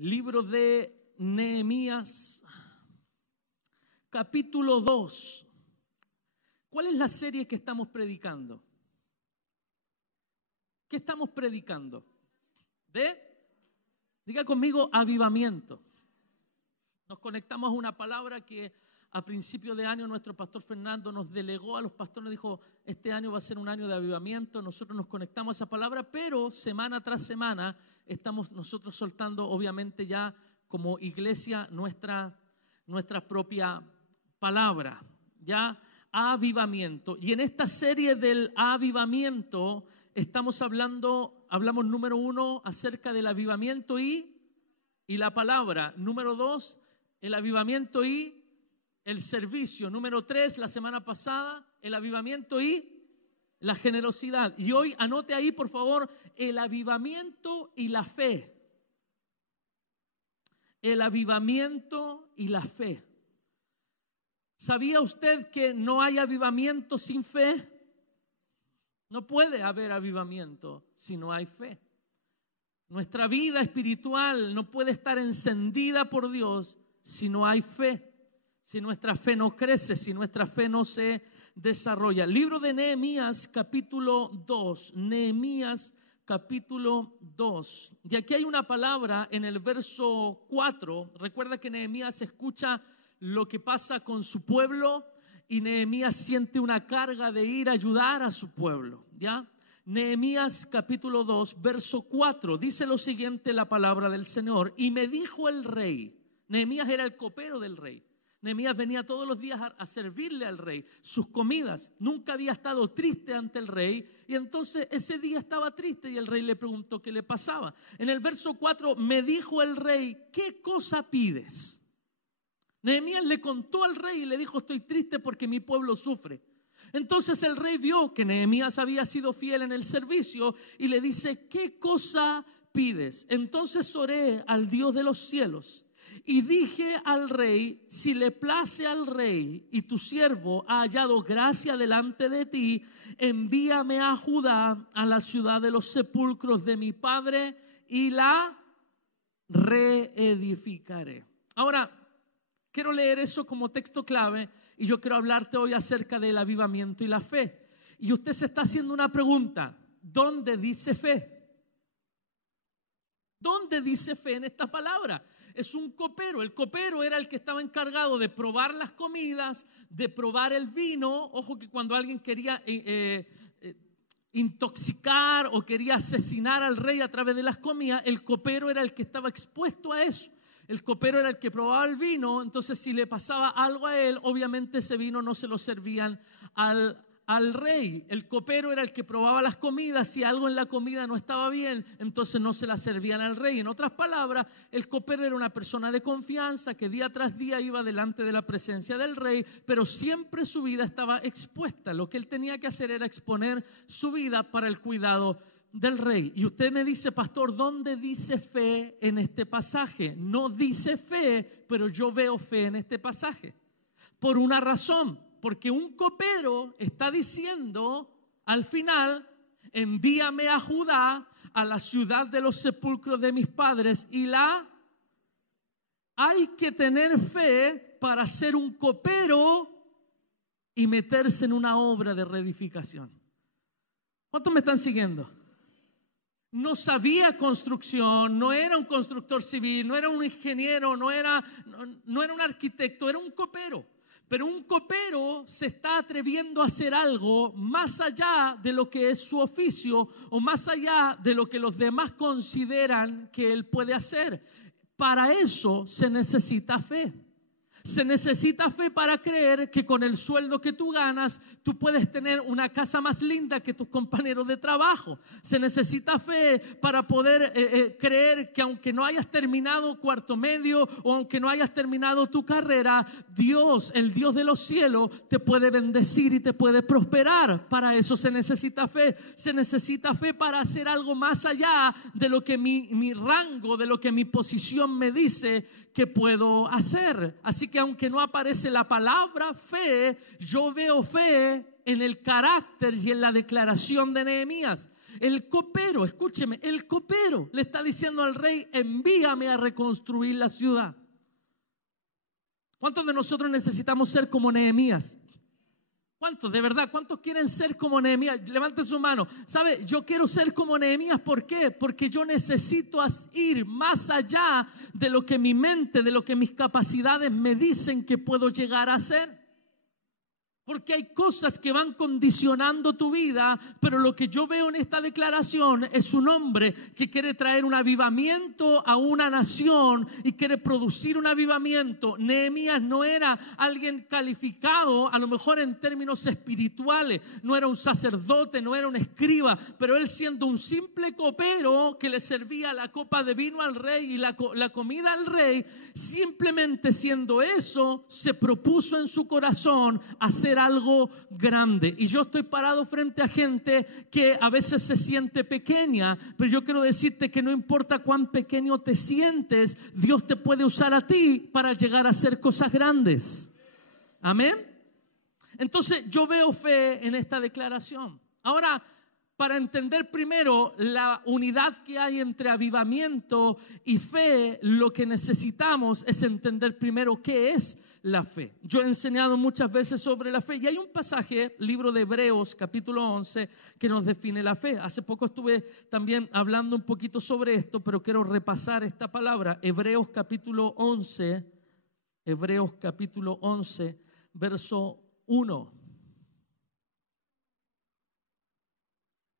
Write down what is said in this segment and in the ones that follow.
Libro de Nehemías, capítulo 2. ¿Cuál es la serie que estamos predicando? ¿Qué estamos predicando? Diga conmigo, avivamiento. Nos conectamos a una palabra que a principio de año nuestro pastor Fernando nos delegó a los pastores, nos dijo, este año va a ser un año de avivamiento. Nosotros nos conectamos a esa palabra, pero semana tras semana estamos nosotros soltando, obviamente ya como iglesia, nuestra propia palabra, ya avivamiento. Y en esta serie del avivamiento estamos hablamos número 1 acerca del avivamiento y la palabra. Número 2, el avivamiento y el servicio. Número 3, la semana pasada, el avivamiento y la generosidad. Y hoy anote ahí, por favor, el avivamiento y la fe. El avivamiento y la fe. ¿Sabía usted que no hay avivamiento sin fe? No puede haber avivamiento si no hay fe. Nuestra vida espiritual no puede estar encendida por Dios si no hay fe. Si nuestra fe no crece, si nuestra fe no se desarrolla. Libro de Nehemías, capítulo 2. Nehemías, capítulo 2. Y aquí hay una palabra en el verso 4. Recuerda que Nehemías escucha lo que pasa con su pueblo y Nehemías siente una carga de ir a ayudar a su pueblo, ¿ya? Nehemías, capítulo 2, verso 4. Dice lo siguiente la palabra del Señor. Y me dijo el rey. Nehemías era el copero del rey. Nehemías venía todos los días a servirle al rey sus comidas. Nunca había estado triste ante el rey y entonces ese día estaba triste y el rey le preguntó qué le pasaba. En el verso 4, me dijo el rey, ¿qué cosa pides? Nehemías le contó al rey y le dijo, estoy triste porque mi pueblo sufre. Entonces el rey vio que Nehemías había sido fiel en el servicio y le dice, ¿qué cosa pides? Entonces oré al Dios de los cielos. Y dije al rey, si le place al rey y tu siervo ha hallado gracia delante de ti, envíame a Judá, a la ciudad de los sepulcros de mi padre, y la reedificaré. Ahora, quiero leer eso como texto clave y yo quiero hablarte hoy acerca del avivamiento y la fe. Y usted se está haciendo una pregunta, ¿dónde dice fe? ¿Dónde dice fe en esta palabra? Es un copero. El copero era el que estaba encargado de probar las comidas, de probar el vino. Ojo que cuando alguien quería intoxicar o quería asesinar al rey a través de las comidas, el copero era el que estaba expuesto a eso. El copero era el que probaba el vino, entonces si le pasaba algo a él, obviamente ese vino no se lo servían al rey. El copero era el que probaba las comidas, si algo en la comida no estaba bien, entonces no se la servían al rey. En otras palabras, el copero era una persona de confianza que día tras día iba delante de la presencia del rey, pero siempre su vida estaba expuesta. Lo que él tenía que hacer era exponer su vida para el cuidado del rey. Y usted me dice, pastor, ¿dónde dice fe en este pasaje? No dice fe, pero yo veo fe en este pasaje. Por una razón. Porque un copero está diciendo al final, envíame a Judá, a la ciudad de los sepulcros de mis padres, hay que tener fe para ser un copero y meterse en una obra de reedificación. ¿Cuántos me están siguiendo? No sabía construcción, no era un constructor civil, no era un ingeniero, no era un arquitecto, era un copero. Pero un copero se está atreviendo a hacer algo más allá de lo que es su oficio o más allá de lo que los demás consideran que él puede hacer. Para eso se necesita fe. Se necesita fe para creer que con el sueldo que tú ganas, tú puedes tener una casa más linda que tus compañeros de trabajo. Se necesita fe para poder creer que aunque no hayas terminado cuarto medio o aunque no hayas terminado tu carrera, Dios, el Dios de los cielos, te puede bendecir y te puede prosperar. Para eso se necesita fe. Se necesita fe para hacer algo más allá de lo que mi rango, de lo que mi posición me dice que puedo hacer. Así que aunque no aparece la palabra fe, yo veo fe en el carácter y en la declaración de Nehemías. El copero, escúcheme, el copero le está diciendo al rey, envíame a reconstruir la ciudad. ¿Cuántos de nosotros necesitamos ser como Nehemías? ¿Cuántos, de verdad? ¿Cuántos quieren ser como Nehemías? Levante su mano. ¿Sabe? Yo quiero ser como Nehemías. ¿Por qué? Porque yo necesito ir más allá de lo que mi mente, de lo que mis capacidades me dicen que puedo llegar a ser. Porque hay cosas que van condicionando tu vida, pero lo que yo veo en esta declaración es un hombre que quiere traer un avivamiento a una nación y quiere producir un avivamiento. Nehemías no era alguien calificado, a lo mejor en términos espirituales, no era un sacerdote, no era un escriba, pero él siendo un simple copero que le servía la copa de vino al rey y la comida al rey, simplemente siendo eso, se propuso en su corazón hacer algo grande. Y yo estoy parado frente a gente que a veces se siente pequeña, pero yo quiero decirte que no importa cuán pequeño te sientes, Dios te puede usar a ti para llegar a hacer cosas grandes. Amén. Entonces yo veo fe en esta declaración. Ahora, para entender primero la unidad que hay entre avivamiento y fe, lo que necesitamos es entender primero qué es la fe. Yo he enseñado muchas veces sobre la fe y hay un pasaje, libro de Hebreos, capítulo 11, que nos define la fe. Hace poco estuve también hablando un poquito sobre esto, pero quiero repasar esta palabra. Hebreos capítulo 11, verso 1.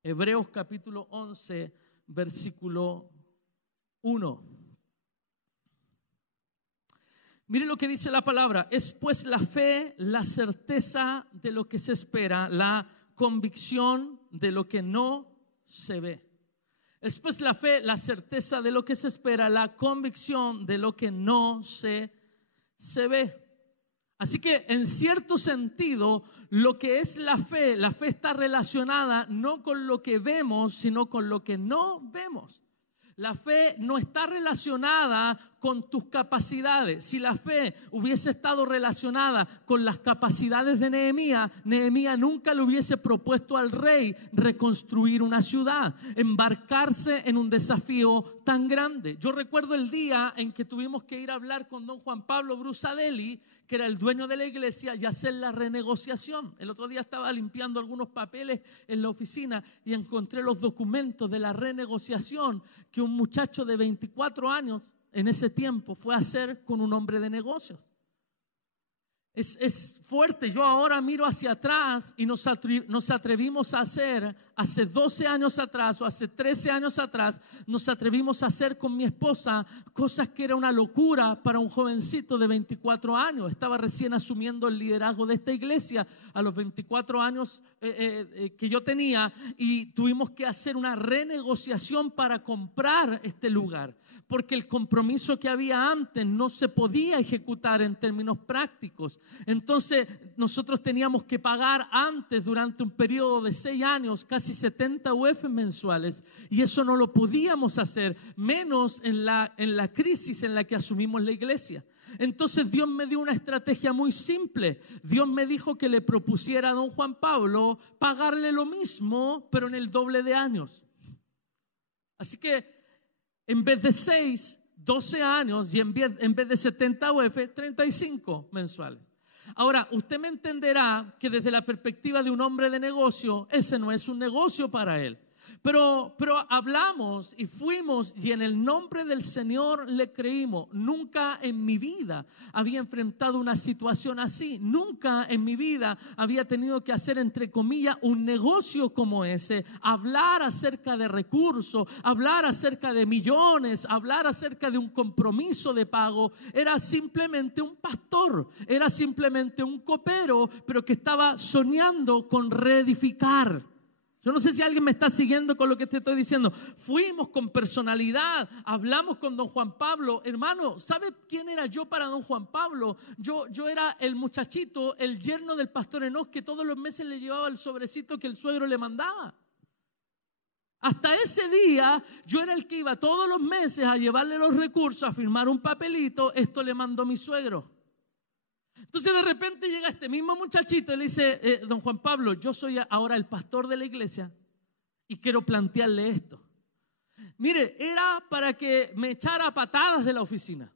Hebreos capítulo 11, versículo 1. Mire lo que dice la palabra. Es pues la fe, la certeza de lo que se espera, la convicción de lo que no se ve. Es pues la fe, la certeza de lo que se espera, la convicción de lo que no se ve. Así que en cierto sentido, lo que es la fe está relacionada no con lo que vemos, sino con lo que no vemos. La fe no está relacionada con tus capacidades. Si la fe hubiese estado relacionada con las capacidades de Nehemías, Nehemías nunca le hubiese propuesto al rey reconstruir una ciudad, embarcarse en un desafío tan grande. Yo recuerdo el día en que tuvimos que ir a hablar con don Juan Pablo Brusadelli, que era el dueño de la iglesia, y hacer la renegociación. El otro día estaba limpiando algunos papeles en la oficina y encontré los documentos de la renegociación que un muchacho de 24 años en ese tiempo fue a hacer con un hombre de negocios. Es fuerte. Yo ahora miro hacia atrás y nos atrevimos a hacer, hace 12 años atrás o hace 13 años atrás, nos atrevimos a hacer con mi esposa cosas que era una locura para un jovencito de 24 años. Estaba recién asumiendo el liderazgo de esta iglesia a los 24 años que yo tenía, y tuvimos que hacer una renegociación para comprar este lugar, porque el compromiso que había antes no se podía ejecutar en términos prácticos. Entonces nosotros teníamos que pagar antes, durante un periodo de 6 años, casi 70 UF mensuales, y eso no lo podíamos hacer, menos en la crisis en la que asumimos la iglesia. Entonces Dios me dio una estrategia muy simple. Dios me dijo que le propusiera a don Juan Pablo pagarle lo mismo, pero en el doble de años. Así que en vez de 6, 12 años, y en vez de 70 UF, 35 mensuales. Ahora, usted me entenderá que desde la perspectiva de un hombre de negocio, ese no es un negocio para él. Pero hablamos y fuimos, y en el nombre del Señor le creímos. Nunca en mi vida había enfrentado una situación así. Nunca en mi vida había tenido que hacer, entre comillas, un negocio como ese. Hablar acerca de recursos, hablar acerca de millones, hablar acerca de un compromiso de pago. Era simplemente un pastor, era simplemente un copero, pero que estaba soñando con reedificar. Yo no sé si alguien me está siguiendo con lo que te estoy diciendo. Fuimos con personalidad, hablamos con don Juan Pablo. Hermano, ¿sabe quién era yo para don Juan Pablo? Yo era el muchachito, el yerno del pastor Enoch, que todos los meses le llevaba el sobrecito que el suegro le mandaba. Hasta ese día yo era el que iba todos los meses a llevarle los recursos, a firmar un papelito. Esto le mandó mi suegro. Entonces de repente llega este mismo muchachito y le dice, don Juan Pablo, yo soy ahora el pastor de la iglesia Y quiero plantearle esto. Mire, era para que me echara a patadas de la oficina.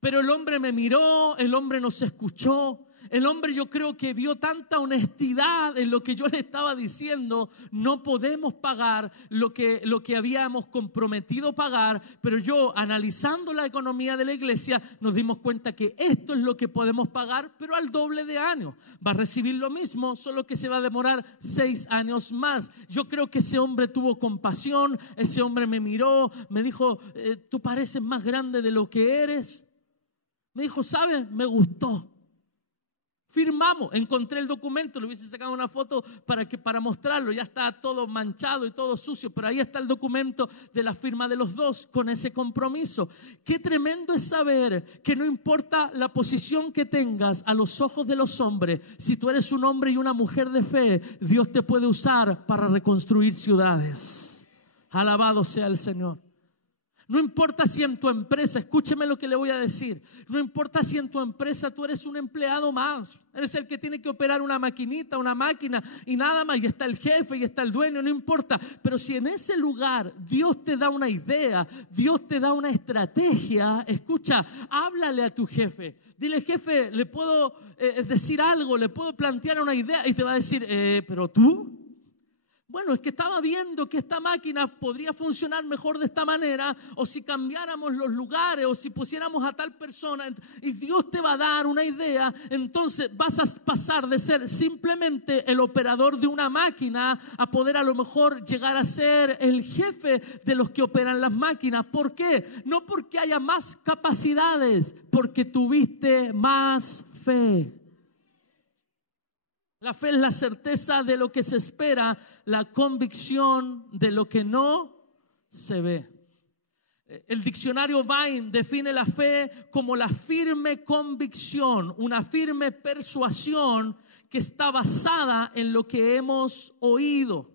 Pero el hombre me miró, el hombre nos escuchó. El hombre, yo creo que vio tanta honestidad en lo que yo le estaba diciendo. No podemos pagar lo que habíamos comprometido pagar, pero yo, analizando la economía de la iglesia, nos dimos cuenta que esto es lo que podemos pagar, pero al doble de año. Va a recibir lo mismo, solo que se va a demorar 6 años más. Yo creo que ese hombre tuvo compasión, ese hombre me miró, me dijo, tú pareces más grande de lo que eres. Me dijo, ¿sabes? Me gustó. Firmamos, encontré el documento, le hubiese sacado una foto para mostrarlo, ya está todo manchado y todo sucio, pero ahí está el documento de la firma de los dos con ese compromiso. Qué tremendo es saber que no importa la posición que tengas a los ojos de los hombres, si tú eres un hombre y una mujer de fe, Dios te puede usar para reconstruir ciudades. Alabado sea el Señor. No importa si en tu empresa, escúcheme lo que le voy a decir, no importa si en tu empresa tú eres un empleado más, eres el que tiene que operar una maquinita, una máquina y nada más, y está el jefe y está el dueño, no importa, pero si en ese lugar Dios te da una idea, Dios te da una estrategia, escucha, háblale a tu jefe, dile, jefe, le puedo decir algo, le puedo plantear una idea, y te va a decir, pero tú... Bueno, es que estaba viendo que esta máquina podría funcionar mejor de esta manera, o si cambiáramos los lugares, o si pusiéramos a tal persona, y Dios te va a dar una idea. Entonces vas a pasar de ser simplemente el operador de una máquina a poder a lo mejor llegar a ser el jefe de los que operan las máquinas. ¿Por qué? No porque haya más capacidades, porque tuviste más fe. La fe es la certeza de lo que se espera, la convicción de lo que no se ve. El diccionario Vine define la fe como la firme convicción, una firme persuasión que está basada en lo que hemos oído.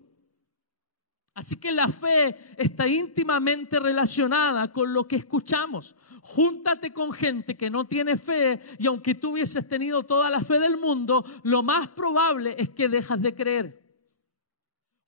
Así que la fe está íntimamente relacionada con lo que escuchamos. Júntate con gente que no tiene fe y aunque tú hubieses tenido toda la fe del mundo, lo más probable es que dejas de creer.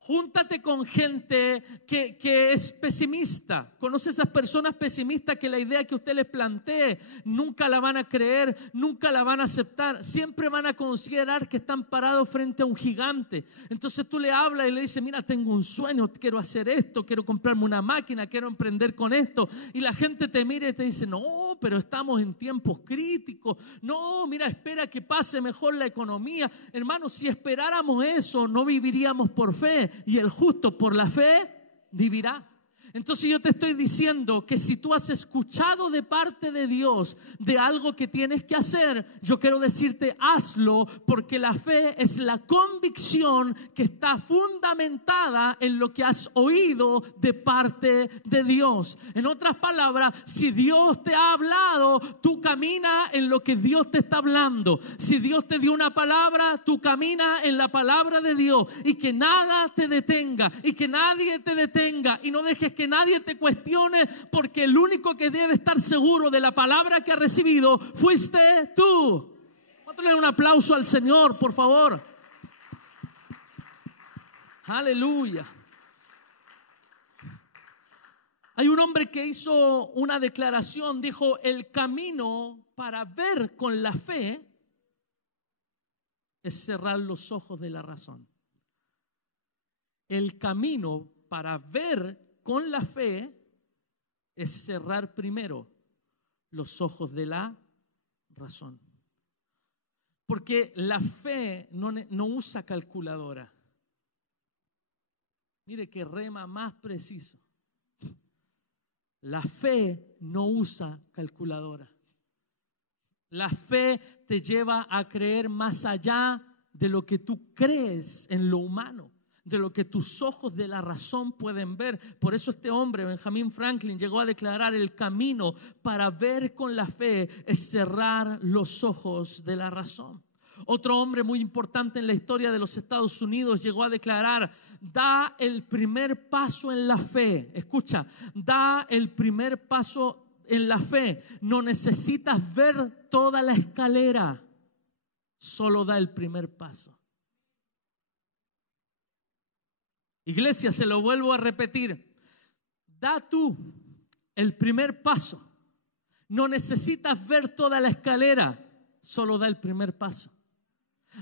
Júntate con gente que es pesimista. Conoce esas personas pesimistas que la idea que usted les plantee nunca la van a creer, nunca la van a aceptar. Siempre van a considerar que están parados frente a un gigante. Entonces tú le hablas y le dices, mira, tengo un sueño, quiero hacer esto, quiero comprarme una máquina, quiero emprender con esto. Y la gente te mira y te dice, no, pero estamos en tiempos críticos. No, mira, espera que pase mejor la economía. Hermano, si esperáramos eso, no viviríamos por fe. Y el justo por la fe vivirá. Entonces yo te estoy diciendo que si tú has escuchado de parte de Dios de algo que tienes que hacer, yo quiero decirte, hazlo, porque la fe es la convicción que está fundamentada en lo que has oído de parte de Dios. En otras palabras, si Dios te ha hablado, tú camina en lo que Dios te está hablando. Si Dios te dio una palabra, tú camina en la palabra de Dios, y que nada te detenga y que nadie te detenga, y no dejes que nadie te cuestione, porque el único que debe estar seguro de la palabra que ha recibido fuiste tú. ¿Cuánto le dan un aplauso al Señor, por favor? Aleluya. Hay un hombre que hizo una declaración, dijo, el camino para ver con la fe es cerrar los ojos de la razón. El camino para ver con la fe es cerrar primero los ojos de la razón. Porque la fe no usa calculadora. Mire qué rema más preciso. La fe no usa calculadora. La fe te lleva a creer más allá de lo que tú crees en lo humano, de lo que tus ojos de la razón pueden ver. Por eso este hombre, Benjamin Franklin, llegó a declarar: el camino para ver con la fe es cerrar los ojos de la razón. Otro hombre muy importante en la historia de los Estados Unidos llegó a declarar: da el primer paso en la fe. Escucha, da el primer paso en la fe. No necesitas ver toda la escalera, solo da el primer paso. Iglesia, se lo vuelvo a repetir. Da tú el primer paso. No necesitas ver toda la escalera, solo da el primer paso.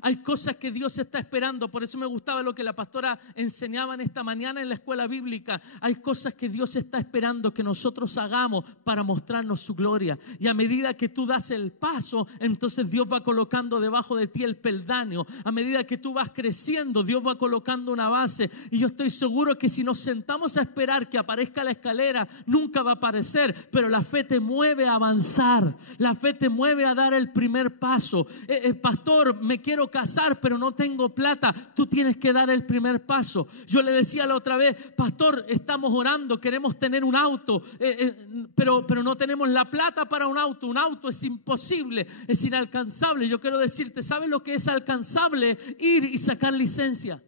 Hay cosas que Dios está esperando. Por eso me gustaba lo que la pastora enseñaba en esta mañana en la escuela bíblica. Hay cosas que Dios está esperando que nosotros hagamos para mostrarnos su gloria. Y a medida que tú das el paso, entonces Dios va colocando debajo de ti el peldaño. A medida que tú vas creciendo, Dios va colocando una base. Y yo estoy seguro que si nos sentamos a esperar que aparezca la escalera, nunca va a aparecer. Pero la fe te mueve a avanzar. La fe te mueve a dar el primer paso. Pastor, me quiero casar, pero no tengo plata. Tú tienes que dar el primer paso. Yo le decía la otra vez, pastor, estamos orando, queremos tener un auto, pero no tenemos la plata para un auto. Un auto es imposible, es inalcanzable. Yo quiero decirte, ¿sabes lo que es alcanzable? Ir y sacar licencia.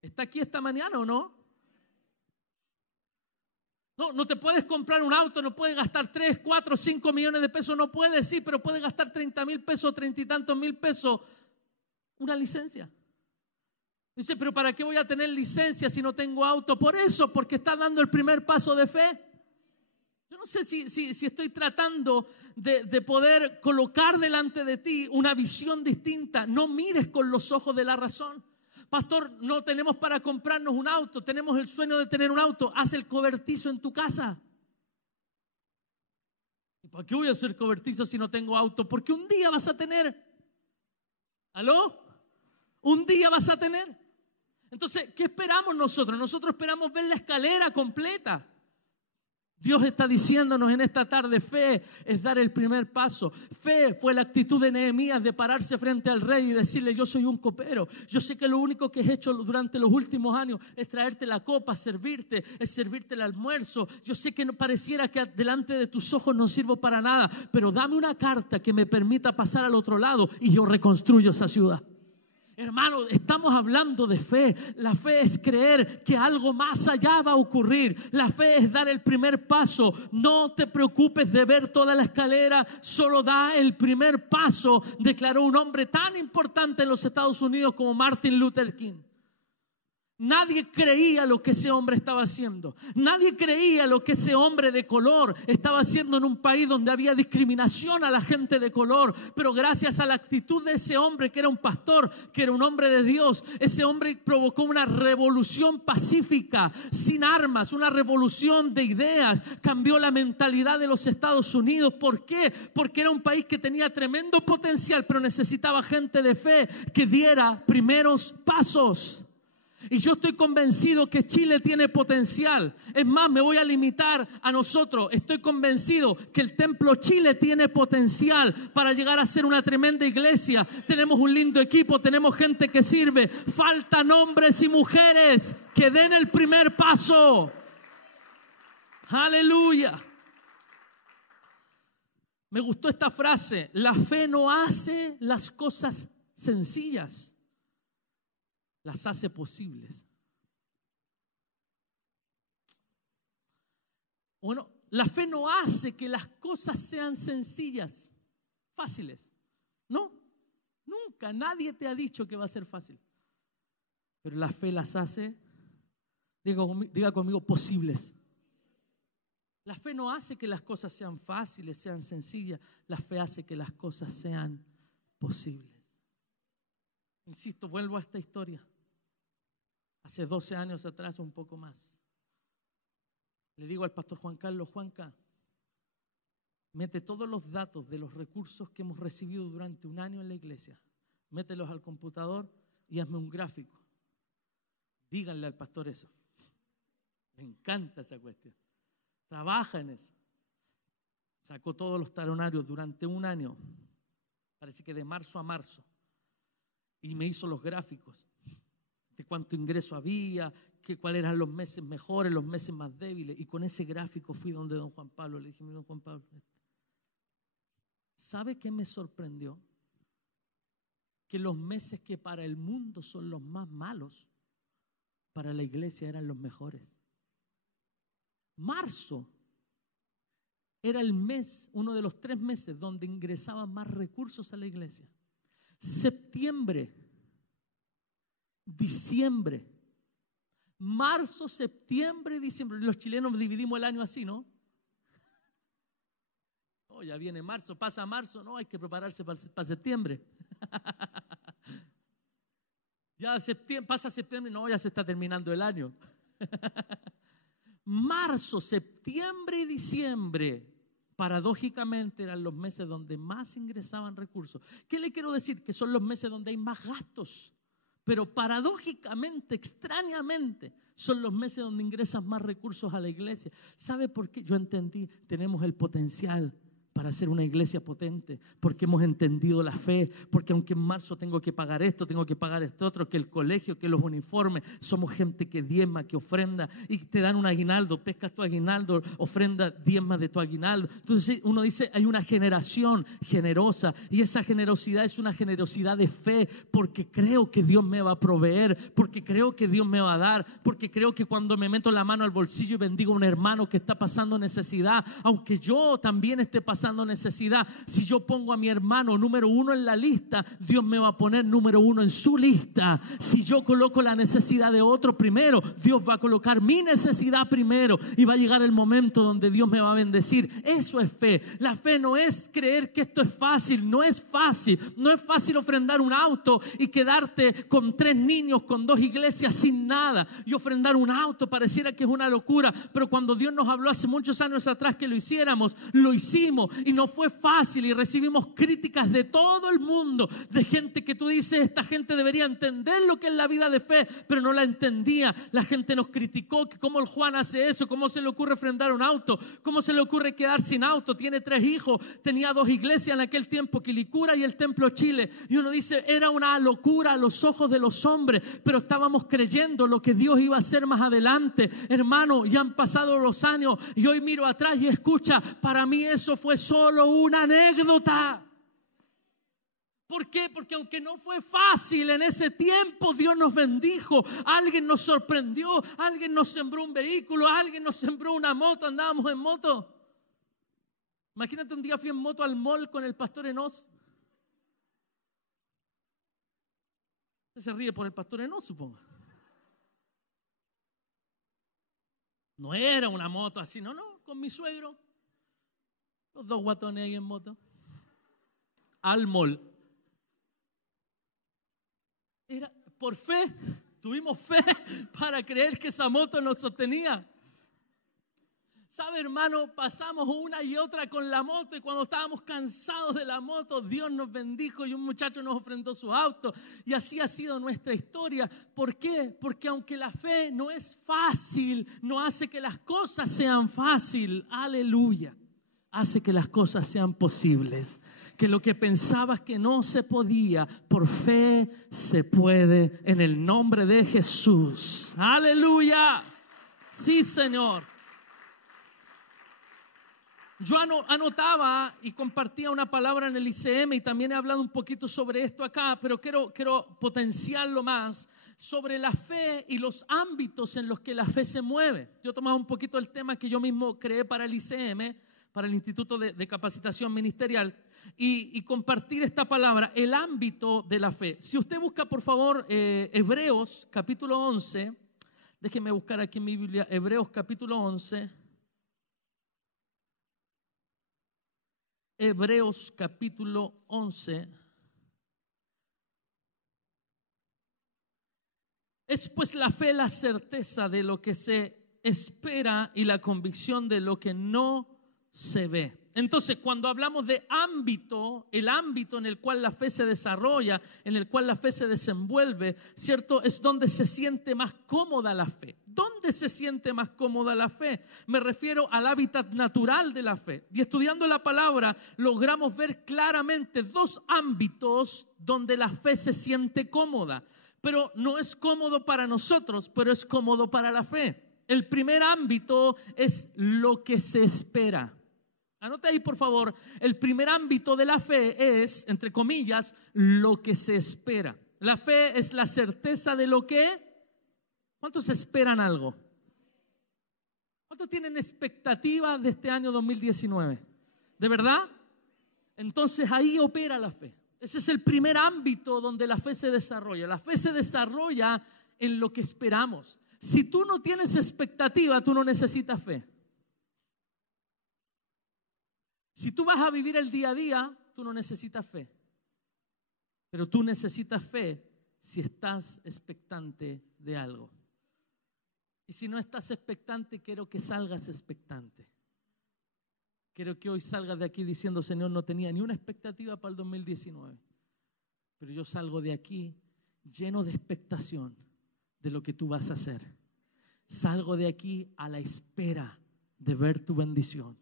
¿Está aquí esta mañana o no? No te puedes comprar un auto, no puedes gastar 3, 4, 5 millones de pesos, no puedes, sí, pero puedes gastar 30,000 pesos, 30 y tantos mil pesos, una licencia. Dice, pero ¿para qué voy a tener licencia si no tengo auto? Por eso, porque está dando el primer paso de fe. Yo no sé si estoy tratando de poder colocar delante de ti una visión distinta. No mires con los ojos de la razón. Pastor, no tenemos para comprarnos un auto, tenemos el sueño de tener un auto. Haz el cobertizo en tu casa. ¿Y para qué voy a hacer cobertizo si no tengo auto? Porque un día vas a tener. ¿Aló? Un día vas a tener. Entonces, ¿qué esperamos nosotros? Nosotros esperamos ver la escalera completa. Dios está diciéndonos en esta tarde, fe es dar el primer paso. Fe fue la actitud de Nehemías de pararse frente al rey y decirle, yo soy un copero. Yo sé que lo único que he hecho durante los últimos años es traerte la copa, servirte, es servirte el almuerzo. Yo sé que no pareciera que delante de tus ojos no sirvo para nada, pero dame una carta que me permita pasar al otro lado y yo reconstruyo esa ciudad. Hermano, estamos hablando de fe. La fe es creer que algo más allá va a ocurrir. La fe es dar el primer paso. No te preocupes de ver toda la escalera, solo da el primer paso, declaró un hombre tan importante en los Estados Unidos como Martin Luther King. Nadie creía lo que ese hombre estaba haciendo. Nadie creía lo que ese hombre de color estaba haciendo en un país donde había discriminación a la gente de color. Pero gracias a la actitud de ese hombre, que era un pastor, que era un hombre de Dios, ese hombre provocó una revolución pacífica, sin armas, una revolución de ideas. Cambió la mentalidad de los Estados Unidos. ¿Por qué? Porque era un país que tenía tremendo potencial, pero necesitaba gente de fe que diera primeros pasos. Y yo estoy convencido que Chile tiene potencial. Es más, me voy a limitar a nosotros. Estoy convencido que el Templo Chile tiene potencial para llegar a ser una tremenda iglesia. Tenemos un lindo equipo, tenemos gente que sirve. Faltan hombres y mujeres que den el primer paso. Aleluya. Me gustó esta frase. La fe no hace las cosas sencillas, las hace posibles. Bueno, la fe no hace que las cosas sean sencillas, fáciles. No, nunca, nadie te ha dicho que va a ser fácil. Pero la fe las hace, diga conmigo, posibles. La fe no hace que las cosas sean fáciles, sean sencillas. La fe hace que las cosas sean posibles. Insisto, vuelvo a esta historia. Hace 12 años atrás, un poco más, le digo al pastor Juan Carlos, Juanca, mete todos los datos de los recursos que hemos recibido durante un año en la iglesia, mételos al computador y hazme un gráfico. Díganle al pastor eso. Me encanta esa cuestión. Trabaja en eso. Sacó todos los talonarios durante un año, parece que de marzo a marzo, y me hizo los gráficos de cuánto ingreso había, cuáles eran los meses mejores, los meses más débiles. Y con ese gráfico fui donde don Juan Pablo. Le dije, don Juan Pablo, ¿sabe qué me sorprendió? Que los meses que para el mundo son los más malos, para la iglesia eran los mejores. Marzo era el mes, uno de los 3 meses donde ingresaban más recursos a la iglesia. Septiembre diciembre. Marzo, septiembre, diciembre. Los chilenos dividimos el año así, ¿no? Oh, ya viene marzo, pasa marzo, no, hay que prepararse para septiembre. Ya pasa septiembre, no, ya se está terminando el año. Marzo, septiembre y diciembre, paradójicamente eran los meses donde más ingresaban recursos. ¿Qué le quiero decir? Que son los meses donde hay más gastos. Pero paradójicamente, extrañamente, son los meses donde ingresan más recursos a la iglesia. ¿Sabe por qué? Yo entendí, tenemos el potencial para ser una iglesia potente, porque hemos entendido la fe, porque aunque en marzo tengo que pagar esto, tengo que pagar esto otro, que el colegio, que los uniformes, somos gente que diezma, que ofrenda, y te dan un aguinaldo, pescas tu aguinaldo, ofrenda, diezma de tu aguinaldo. Entonces uno dice, hay una generación generosa, y esa generosidad es una generosidad de fe, porque creo que Dios me va a proveer, porque creo que Dios me va a dar, porque creo que cuando me meto la mano al bolsillo y bendigo a un hermano que está pasando necesidad, aunque yo también esté pasando necesidad, si yo pongo a mi hermano número 1 en la lista, Dios me va a poner número 1 en su lista. Si yo coloco la necesidad de otro primero, Dios va a colocar mi necesidad primero y va a llegar el momento donde Dios me va a bendecir. Eso es fe. La fe no es creer que esto es fácil, no es fácil. No es fácil ofrendar un auto y quedarte con 3 niños, con 2 iglesias sin nada, y ofrendar un auto pareciera que es una locura, pero cuando Dios nos habló hace muchos años atrás que lo hiciéramos, lo hicimos. Y no fue fácil y recibimos críticas de todo el mundo, de gente que tú dices, esta gente debería entender lo que es la vida de fe, pero no la entendía. La gente nos criticó que cómo el Juan hace eso, cómo se le ocurre ofrendar un auto, cómo se le ocurre quedar sin auto, tiene 3 hijos, tenía 2 iglesias en aquel tiempo, Quilicura y el Templo Chile, y uno dice, era una locura a los ojos de los hombres, pero estábamos creyendo lo que Dios iba a hacer más adelante. Hermano, ya han pasado los años y hoy miro atrás y escucha, para mí eso fue solo una anécdota. ¿Por qué? Porque aunque no fue fácil en ese tiempo, Dios nos bendijo. Alguien nos sorprendió, alguien nos sembró un vehículo, alguien nos sembró una moto, andábamos en moto. Imagínate, un día fui en moto al mall con el pastor Enos. Se ríe por el pastor Enos, supongo. No era una moto así, no, con mi suegro. Los 2 guatones ahí en moto. Al mall. Era por fe. Tuvimos fe para creer que esa moto nos sostenía. ¿Sabe, hermano? Pasamos una y otra con la moto, y cuando estábamos cansados de la moto, Dios nos bendijo y un muchacho nos ofrendó su auto. Y así ha sido nuestra historia. ¿Por qué? Porque aunque la fe no es fácil, no hace que las cosas sean fáciles. Aleluya. Hace que las cosas sean posibles. Que lo que pensabas que no se podía, por fe se puede, en el nombre de Jesús. Aleluya. Sí, Señor. Yo anotaba y compartía una palabra en el ICM, y también he hablado un poquito sobre esto acá, pero quiero potenciarlo más, sobre la fe y los ámbitos en los que la fe se mueve. Yo tomaba un poquito el tema que yo mismo creé para el ICM, para el Instituto de Capacitación Ministerial, y compartir esta palabra, el ámbito de la fe. Si usted busca, por favor, Hebreos capítulo 11, déjeme buscar aquí en mi Biblia, Hebreos capítulo 11. Hebreos capítulo 11. Es pues la fe la certeza de lo que se espera y la convicción de lo que no se ve. Entonces, cuando hablamos de ámbito, el ámbito en el cual la fe se desarrolla, en el cual la fe se desenvuelve, ¿cierto? Es donde se siente más cómoda la fe. ¿Dónde se siente más cómoda la fe? Me refiero al hábitat natural de la fe. Y estudiando la palabra, logramos ver claramente 2 ámbitos donde la fe se siente cómoda. Pero no es cómodo para nosotros, pero es cómodo para la fe. El primer ámbito es lo que se espera. Anote ahí, por favor, el primer ámbito de la fe es, entre comillas, lo que se espera. La fe es la certeza de lo que... ¿Cuántos esperan algo? ¿Cuántos tienen expectativa de este año 2019? ¿De verdad? Entonces ahí opera la fe. Ese es el primer ámbito donde la fe se desarrolla. La fe se desarrolla en lo que esperamos. Si tú no tienes expectativa, tú no necesitas fe. Si tú vas a vivir el día a día, tú no necesitas fe. Pero tú necesitas fe si estás expectante de algo. Y si no estás expectante, quiero que salgas expectante. Quiero que hoy salgas de aquí diciendo, Señor, no tenía ni una expectativa para el 2019. Pero yo salgo de aquí lleno de expectación de lo que tú vas a hacer. Salgo de aquí a la espera de ver tu bendición.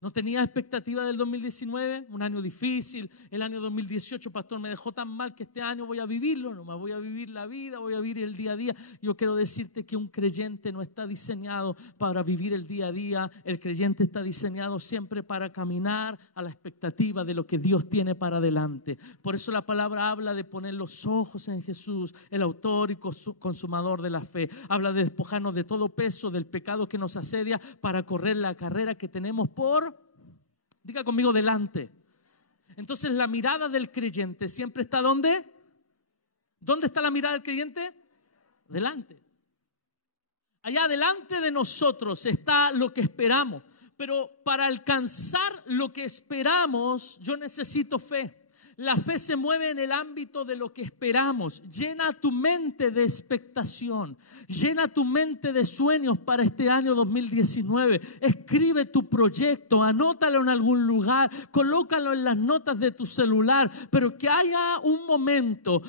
No tenía expectativa del 2019, un año difícil. El año 2018, pastor, me dejó tan mal que este año voy a vivirlo, nomás voy a vivir la vida, voy a vivir el día a día. Yo quiero decirte que un creyente no está diseñado para vivir el día a día. El creyente está diseñado siempre para caminar a la expectativa de lo que Dios tiene para adelante. Por eso la palabra habla de poner los ojos en Jesús, el autor y consumador de la fe. Habla de despojarnos de todo peso, del pecado que nos asedia, para correr la carrera que tenemos diga conmigo, delante. Entonces la mirada del creyente siempre está ¿dónde? ¿Dónde está la mirada del creyente? Delante. Allá delante de nosotros está lo que esperamos. Pero para alcanzar lo que esperamos, yo necesito fe. La fe se mueve en el ámbito de lo que esperamos. Llena tu mente de expectación. Llena tu mente de sueños para este año 2019. Escribe tu proyecto, anótalo en algún lugar, colócalo en las notas de tu celular, pero que haya un momento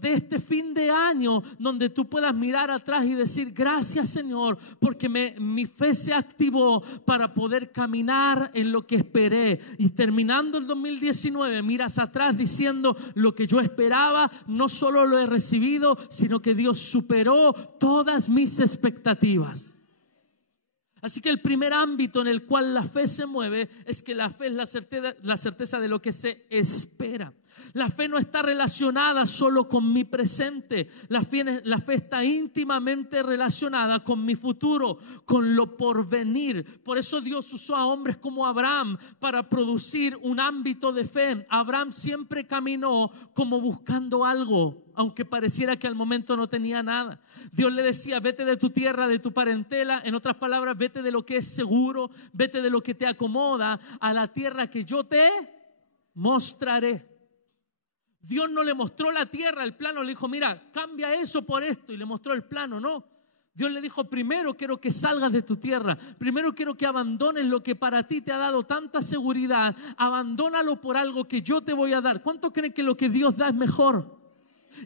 de este fin de año donde tú puedas mirar atrás y decir, gracias Señor, porque mi fe se activó para poder caminar en lo que esperé. Y terminando el 2019, miras atrás diciendo, lo que yo esperaba no solo lo he recibido, sino que Dios superó todas mis expectativas. Así que el primer ámbito en el cual la fe se mueve es que la fe es la certeza de lo que se espera. La fe no está relacionada solo con mi presente. La fe está íntimamente relacionada con mi futuro, con lo porvenir. Por eso Dios usó a hombres como Abraham para producir un ámbito de fe. Abraham siempre caminó como buscando algo, aunque pareciera que al momento no tenía nada. Dios le decía, vete de tu tierra, de tu parentela. En otras palabras, vete de lo que es seguro, vete de lo que te acomoda a la tierra que yo te mostraré. Dios no le mostró la tierra, el plano, le dijo, mira, cambia eso por esto, y le mostró el plano, no. Dios le dijo, primero quiero que salgas de tu tierra, primero quiero que abandones lo que para ti te ha dado tanta seguridad, abandónalo por algo que yo te voy a dar. ¿Cuántos creen que lo que Dios da es mejor?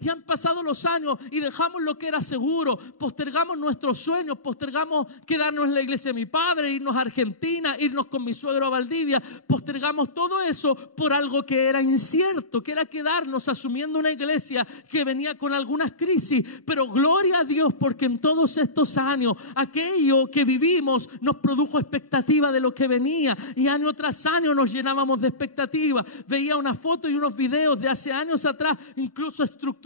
Y han pasado los años y dejamos lo que era seguro, postergamos nuestros sueños, postergamos quedarnos en la iglesia de mi padre, irnos a Argentina, irnos con mi suegro a Valdivia, postergamos todo eso por algo que era incierto, que era quedarnos asumiendo una iglesia que venía con algunas crisis. Pero gloria a Dios, porque en todos estos años aquello que vivimos nos produjo expectativa de lo que venía, y año tras año nos llenábamos de expectativa. Veía una foto y unos videos de hace años atrás, incluso estructuralmente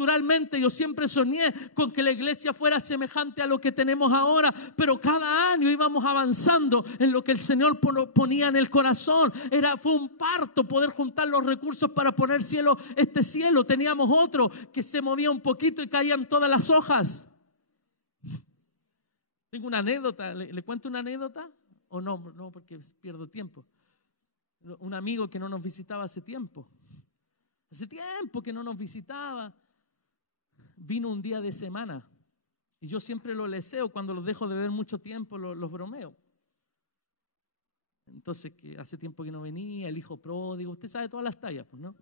yo siempre soñé con que la iglesia fuera semejante a lo que tenemos ahora, pero cada año íbamos avanzando en lo que el Señor ponía en el corazón. Fue un parto poder juntar los recursos para poner este cielo. Teníamos otro que se movía un poquito y caían todas las hojas. Tengo una anécdota, ¿le cuento una anécdota? ¿O no? No, porque pierdo tiempo. Un amigo que no nos visitaba hace tiempo que no nos visitaba, vino un día de semana, y yo siempre lo leseo cuando los dejo de ver mucho tiempo, los bromeo. Entonces, que hace tiempo que no venía, el hijo pródigo, usted sabe todas las tallas, pues, ¿no?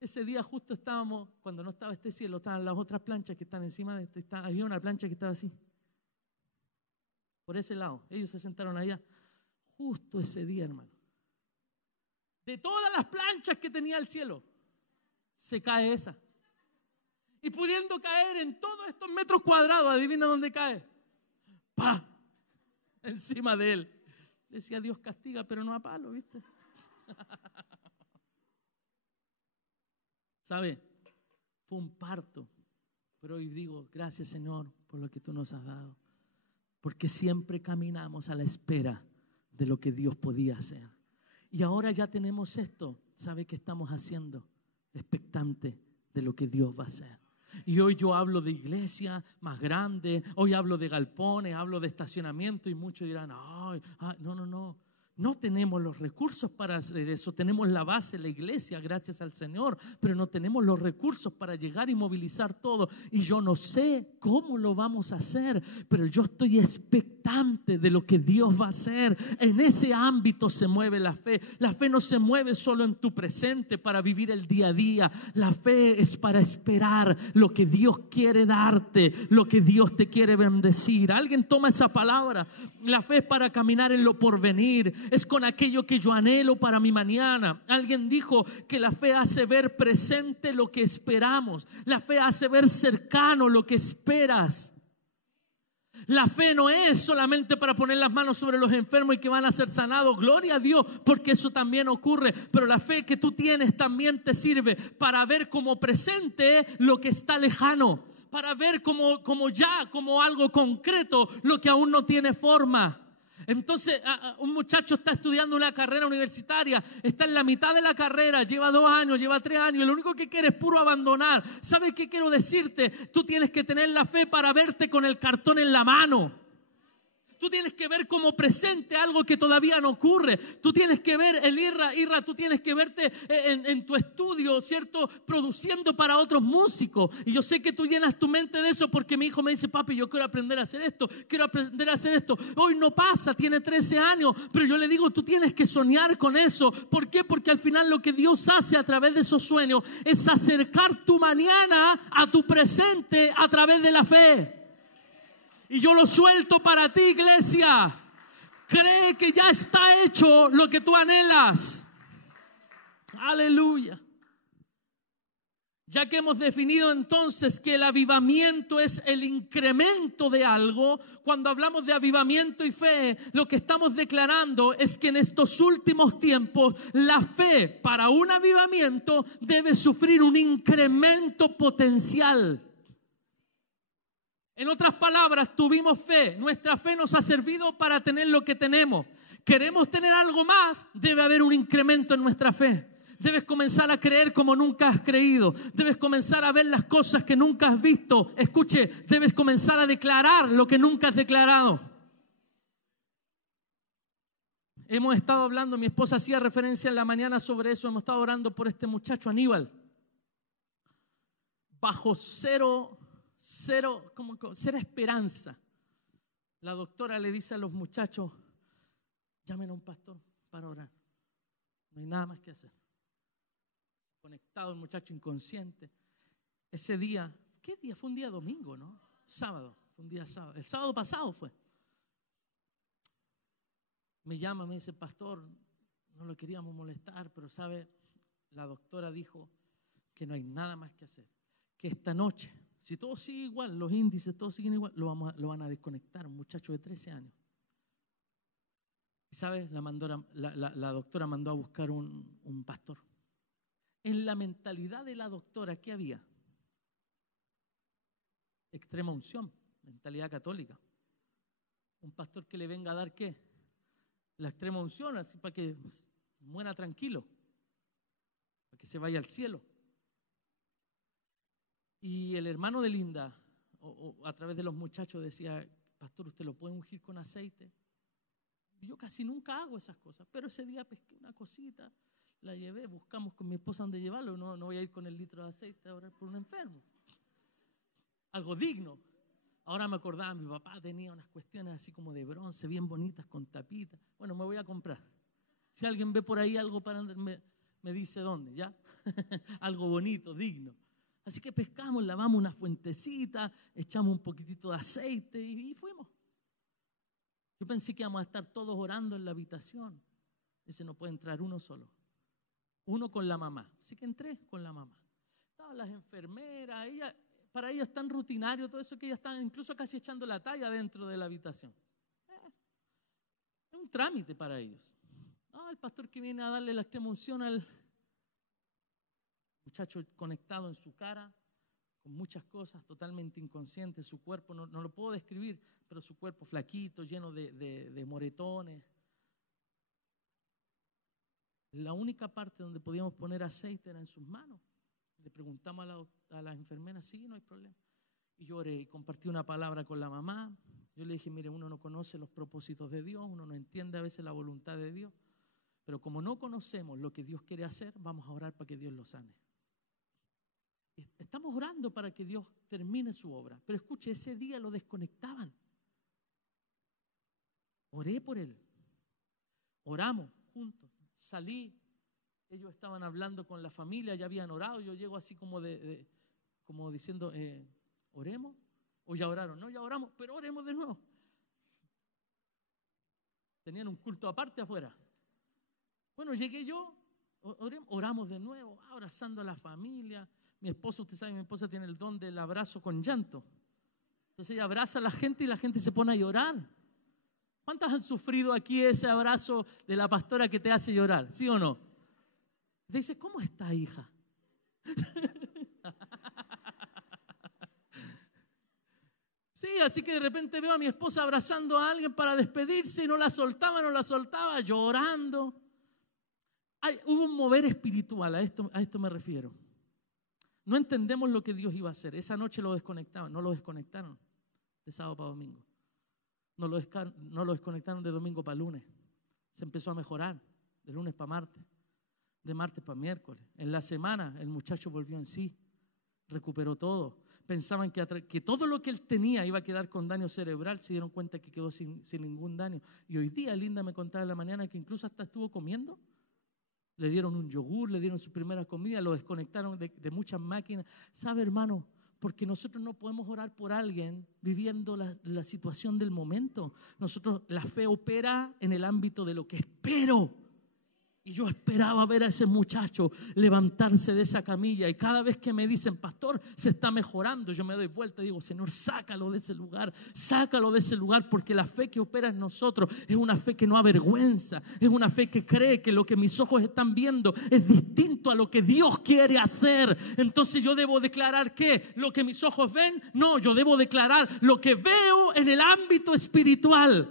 Ese día justo estábamos, cuando no estaba este cielo, estaban las otras planchas que están encima de este, había una plancha que estaba así, por ese lado. Ellos se sentaron allá, justo ese día, hermano. De todas las planchas que tenía el cielo, se cae esa. Y pudiendo caer en todos estos metros cuadrados, adivina dónde cae. ¡Pah! Encima de él. Decía, Dios castiga, pero no a palo, ¿viste? ¿Sabe? Fue un parto. Pero hoy digo, gracias Señor por lo que tú nos has dado. Porque siempre caminamos a la espera de lo que Dios podía hacer. Y ahora ya tenemos esto. ¿sabe qué estamos haciendo? Expectante de lo que Dios va a hacer. Y hoy yo hablo de iglesia más grande, hoy hablo de galpones, hablo de estacionamiento y muchos dirán, ay, no. No tenemos los recursos para hacer eso, tenemos la base, la iglesia, gracias al Señor, pero no tenemos los recursos para llegar y movilizar todo. Y yo no sé cómo lo vamos a hacer, pero yo estoy expectante de lo que Dios va a hacer. En ese ámbito se mueve la fe. La fe no se mueve solo en tu presente para vivir el día a día. La fe es para esperar lo que Dios quiere darte, lo que Dios te quiere bendecir. Alguien toma esa palabra. La fe es para caminar en lo porvenir. Es con aquello que yo anhelo para mi mañana. Alguien dijo que la fe hace ver presente lo que esperamos. La fe hace ver cercano lo que esperas. La fe no es solamente para poner las manos sobre los enfermos y que van a ser sanados. Gloria a Dios, porque eso también ocurre. Pero la fe que tú tienes también te sirve para ver como presente lo que está lejano. Para ver como algo concreto lo que aún no tiene forma. Entonces un muchacho está estudiando una carrera universitaria, está en la mitad de la carrera, lleva 2 años, lleva 3 años y lo único que quiere es puro abandonar. ¿Sabes qué quiero decirte? Tú tienes que tener la fe para verte con el cartón en la mano. Tú tienes que ver como presente algo que todavía no ocurre. Tú tienes que ver el Irra, tú tienes que verte en tu estudio, ¿cierto? Produciendo para otros músicos. Y yo sé que tú llenas tu mente de eso porque mi hijo me dice, papi, yo quiero aprender a hacer esto, quiero aprender a hacer esto. Hoy no pasa, tiene 13 años, pero yo le digo, tú tienes que soñar con eso. ¿Por qué? Porque al final lo que Dios hace a través de esos sueños es acercar tu mañana a tu presente a través de la fe. Y yo lo suelto para ti, iglesia. Cree que ya está hecho lo que tú anhelas. Aleluya. Ya que hemos definido entonces que el avivamiento es el incremento de algo, cuando hablamos de avivamiento y fe, lo que estamos declarando es que en estos últimos tiempos la fe para un avivamiento debe sufrir un incremento potencial. En otras palabras, tuvimos fe. Nuestra fe nos ha servido para tener lo que tenemos. Queremos tener algo más, debe haber un incremento en nuestra fe. Debes comenzar a creer como nunca has creído. Debes comenzar a ver las cosas que nunca has visto. Escuche, debes comenzar a declarar lo que nunca has declarado. Hemos estado hablando, mi esposa hacía referencia en la mañana sobre eso. Hemos estado orando por este muchacho Aníbal. Bajo cero esperanza. La doctora le dice a los muchachos, llamen a un pastor para orar. No hay nada más que hacer. Conectado el muchacho inconsciente. Ese día, ¿qué día? Fue un día domingo, ¿no? Sábado, fue un día sábado. El sábado pasado fue. Me llama, me dice, pastor, no lo queríamos molestar, pero sabe, la doctora dijo que no hay nada más que hacer. Que esta noche, si todo sigue igual, los índices todos siguen igual, lo van a desconectar, un muchacho de 13 años. ¿Y sabes? La doctora mandó a buscar un pastor. En la mentalidad de la doctora, ¿qué había? Extrema unción, mentalidad católica. Un pastor que le venga a dar ¿qué? La extrema unción, así para que muera tranquilo, para que se vaya al cielo. Y el hermano de Linda, a través de los muchachos, decía, pastor, ¿usted lo puede ungir con aceite? Y yo casi nunca hago esas cosas, pero ese día pesqué una cosita, la llevé, buscamos con mi esposa dónde llevarlo, no voy a ir con el litro de aceite a orar por un enfermo. Algo digno. Ahora me acordaba, mi papá tenía unas cuestiones así como de bronce, bien bonitas, con tapitas. Bueno, me voy a comprar. Si alguien ve por ahí algo para me dice dónde, ¿ya? Algo bonito, digno. Así que pescamos, lavamos una fuentecita, echamos un poquitito de aceite y fuimos. Yo pensé que íbamos a estar todos orando en la habitación. Dice, no puede entrar uno solo. Uno con la mamá. Así que entré con la mamá. Estaban las enfermeras, para ellas es tan rutinario todo eso que ellas están incluso casi echando la talla dentro de la habitación. Es un trámite para ellos. El pastor que viene a darle la extrema unción al muchacho conectado en su cara, con muchas cosas, totalmente inconsciente, su cuerpo, no lo puedo describir, pero su cuerpo flaquito, lleno de moretones. La única parte donde podíamos poner aceite era en sus manos. Le preguntamos a la enfermera, sí, no hay problema. Y yo oré y compartí una palabra con la mamá. Yo le dije, mire, uno no conoce los propósitos de Dios, uno no entiende a veces la voluntad de Dios, pero como no conocemos lo que Dios quiere hacer, vamos a orar para que Dios lo sane. Estamos orando para que Dios termine su obra. Pero escuche, ese día lo desconectaban. Oré por él. Oramos juntos. Salí. Ellos estaban hablando con la familia, ya habían orado. Yo llego así como como diciendo, ¿oremos? ¿O ya oraron? No, ya oramos, pero oremos de nuevo. Tenían un culto aparte afuera. Bueno, llegué yo, oramos de nuevo, abrazando a la familia. Mi esposa, usted sabe, mi esposa tiene el don del abrazo con llanto. Entonces ella abraza a la gente y la gente se pone a llorar. ¿Cuántas han sufrido aquí ese abrazo de la pastora que te hace llorar? ¿Sí o no? Dice, ¿cómo está, hija? Sí, así que de repente veo a mi esposa abrazando a alguien para despedirse y no la soltaba, llorando. Hubo un mover espiritual, a esto me refiero. No entendemos lo que Dios iba a hacer. Esa noche lo desconectaban, no lo desconectaron de sábado para domingo. No lo desconectaron de domingo para lunes. Se empezó a mejorar de lunes para martes, de martes para miércoles. En la semana el muchacho volvió en sí, recuperó todo. Pensaban que todo lo que él tenía iba a quedar con daño cerebral, se dieron cuenta que quedó sin ningún daño. Y hoy día Linda me contaba en la mañana que incluso hasta estuvo comiendo. Le dieron un yogur, le dieron su primera comida, lo desconectaron de muchas máquinas. ¿Sabe, hermano? Porque nosotros no podemos orar por alguien viviendo la situación del momento. La fe opera en el ámbito de lo que espero. Y yo esperaba ver a ese muchacho levantarse de esa camilla. Y cada vez que me dicen, pastor, se está mejorando, yo me doy vuelta y digo, Señor, sácalo de ese lugar, porque la fe que opera en nosotros es una fe que no avergüenza, es una fe que cree que lo que mis ojos están viendo es distinto a lo que Dios quiere hacer. Entonces yo debo declarar que lo que mis ojos ven, no, yo debo declarar lo que veo en el ámbito espiritual.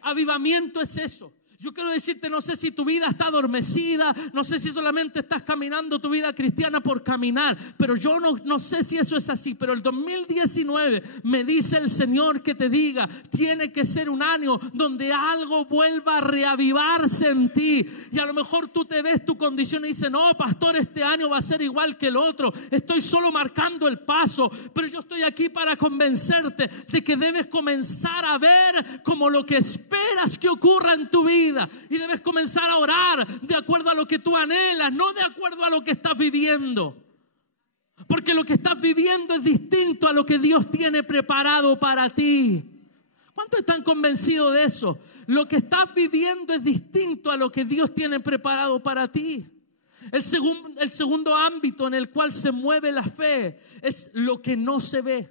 Avivamiento es eso. Yo quiero decirte, no sé si tu vida está adormecida, no sé si solamente estás caminando tu vida cristiana por caminar, pero yo no sé si eso es así, pero el 2019 me dice el Señor que te diga, tiene que ser un año donde algo vuelva a reavivarse en ti. Y a lo mejor tú te ves tu condición y dices, no, pastor, este año va a ser igual que el otro, estoy solo marcando el paso, pero yo estoy aquí para convencerte de que debes comenzar a ver como lo que esperas que ocurra en tu vida. Y debes comenzar a orar de acuerdo a lo que tú anhelas, no de acuerdo a lo que estás viviendo. Porque lo que estás viviendo es distinto a lo que Dios tiene preparado para ti. ¿Cuántos están convencidos de eso? Lo que estás viviendo es distinto a lo que Dios tiene preparado para ti. El segundo ámbito en el cual se mueve la fe es lo que no se ve.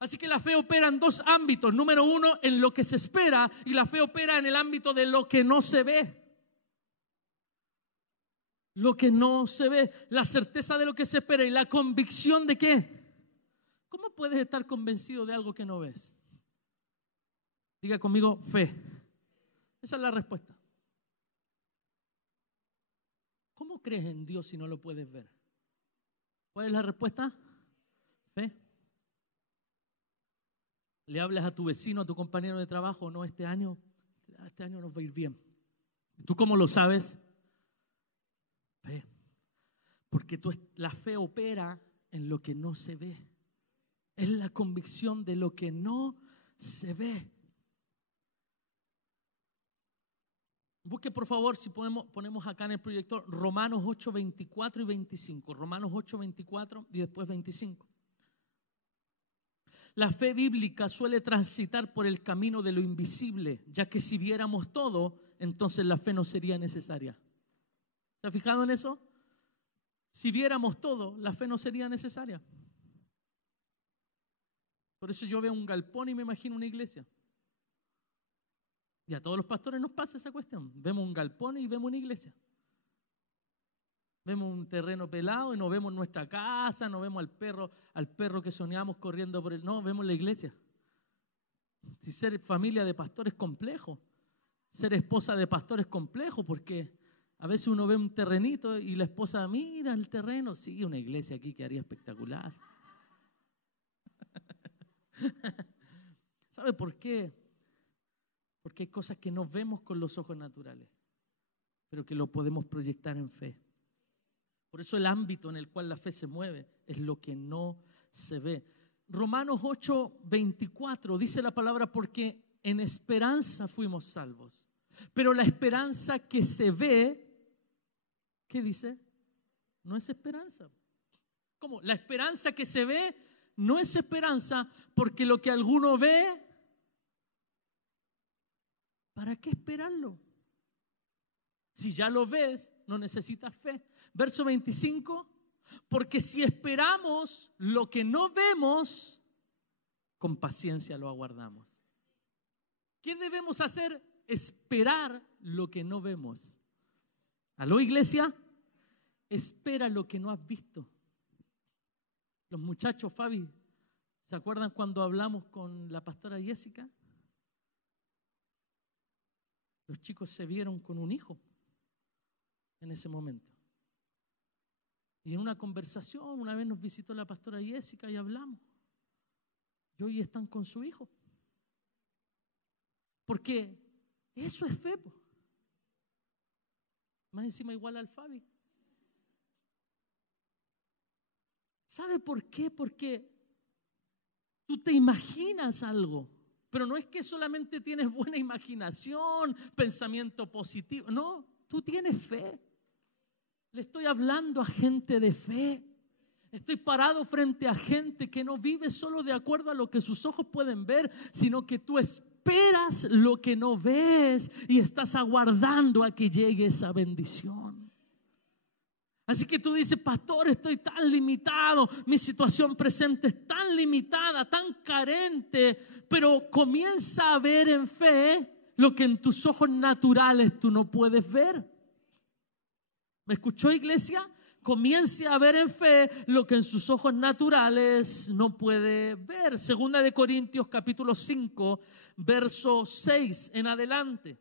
Así que la fe opera en dos ámbitos. Número uno, en lo que se espera, y la fe opera en el ámbito de lo que no se ve. Lo que no se ve, la certeza de lo que se espera y la convicción de qué. ¿Cómo puedes estar convencido de algo que no ves? Diga conmigo, fe. Esa es la respuesta. ¿Cómo crees en Dios si no lo puedes ver? ¿Cuál es la respuesta? Fe. Le hablas a tu vecino, a tu compañero de trabajo, no, este año nos va a ir bien. ¿Tú cómo lo sabes? Fe. Porque la fe opera en lo que no se ve. Es la convicción de lo que no se ve. Busque por favor, si ponemos acá en el proyector, Romanos 8, 24 y 25. Romanos 8, 24 y después 25. La fe bíblica suele transitar por el camino de lo invisible, ya que si viéramos todo, entonces la fe no sería necesaria. ¿Se ha fijado en eso? Si viéramos todo, la fe no sería necesaria. Por eso yo veo un galpón y me imagino una iglesia. Y a todos los pastores nos pasa esa cuestión. Vemos un galpón y vemos una iglesia. Vemos un terreno pelado y no vemos nuestra casa, no vemos al perro que soñamos corriendo por no, vemos la iglesia. Si ser familia de pastores es complejo, ser esposa de pastor es complejo porque A veces uno ve un terrenito y la esposa, mira el terreno, sí, una iglesia aquí quedaría espectacular. ¿Sabe por qué? Porque hay cosas que no vemos con los ojos naturales, pero que lo podemos proyectar en fe. Por eso el ámbito en el cual la fe se mueve es lo que no se ve. Romanos 8:24 dice la palabra, porque en esperanza fuimos salvos. Pero la esperanza que se ve, ¿qué dice? No es esperanza. ¿Cómo? La esperanza que se ve no es esperanza, porque lo que alguno ve, ¿para qué esperarlo? Si ya lo ves, no necesitas fe. Verso 25, porque si esperamos lo que no vemos, con paciencia lo aguardamos. ¿Qué debemos hacer? Esperar lo que no vemos. ¿Aló, iglesia? Espera lo que no has visto. Los muchachos, Fabi, ¿se acuerdan cuando hablamos con la pastora Jessica? Los chicos se vieron con un hijo en ese momento. Y en una conversación, una vez nos visitó la pastora Jessica y hablamos. Y hoy están con su hijo. Porque eso es fe. Más encima igual al Fabi. ¿Sabe por qué? Porque tú te imaginas algo, pero no es que solamente tienes buena imaginación, pensamiento positivo. No, tú tienes fe. Le estoy hablando a gente de fe. Estoy parado frente a gente que no vive solo de acuerdo a lo que sus ojos pueden ver, sino que tú esperas lo que no ves y estás aguardando a que llegue esa bendición. Así que tú dices, pastor, estoy tan limitado, mi situación presente es tan limitada, tan carente, pero comienza a ver en fe lo que en tus ojos naturales tú no puedes ver. ¿Me escuchó, iglesia? Comience a ver en fe lo que en sus ojos naturales no puede ver. Segunda de Corintios capítulo 5, verso 6 en adelante.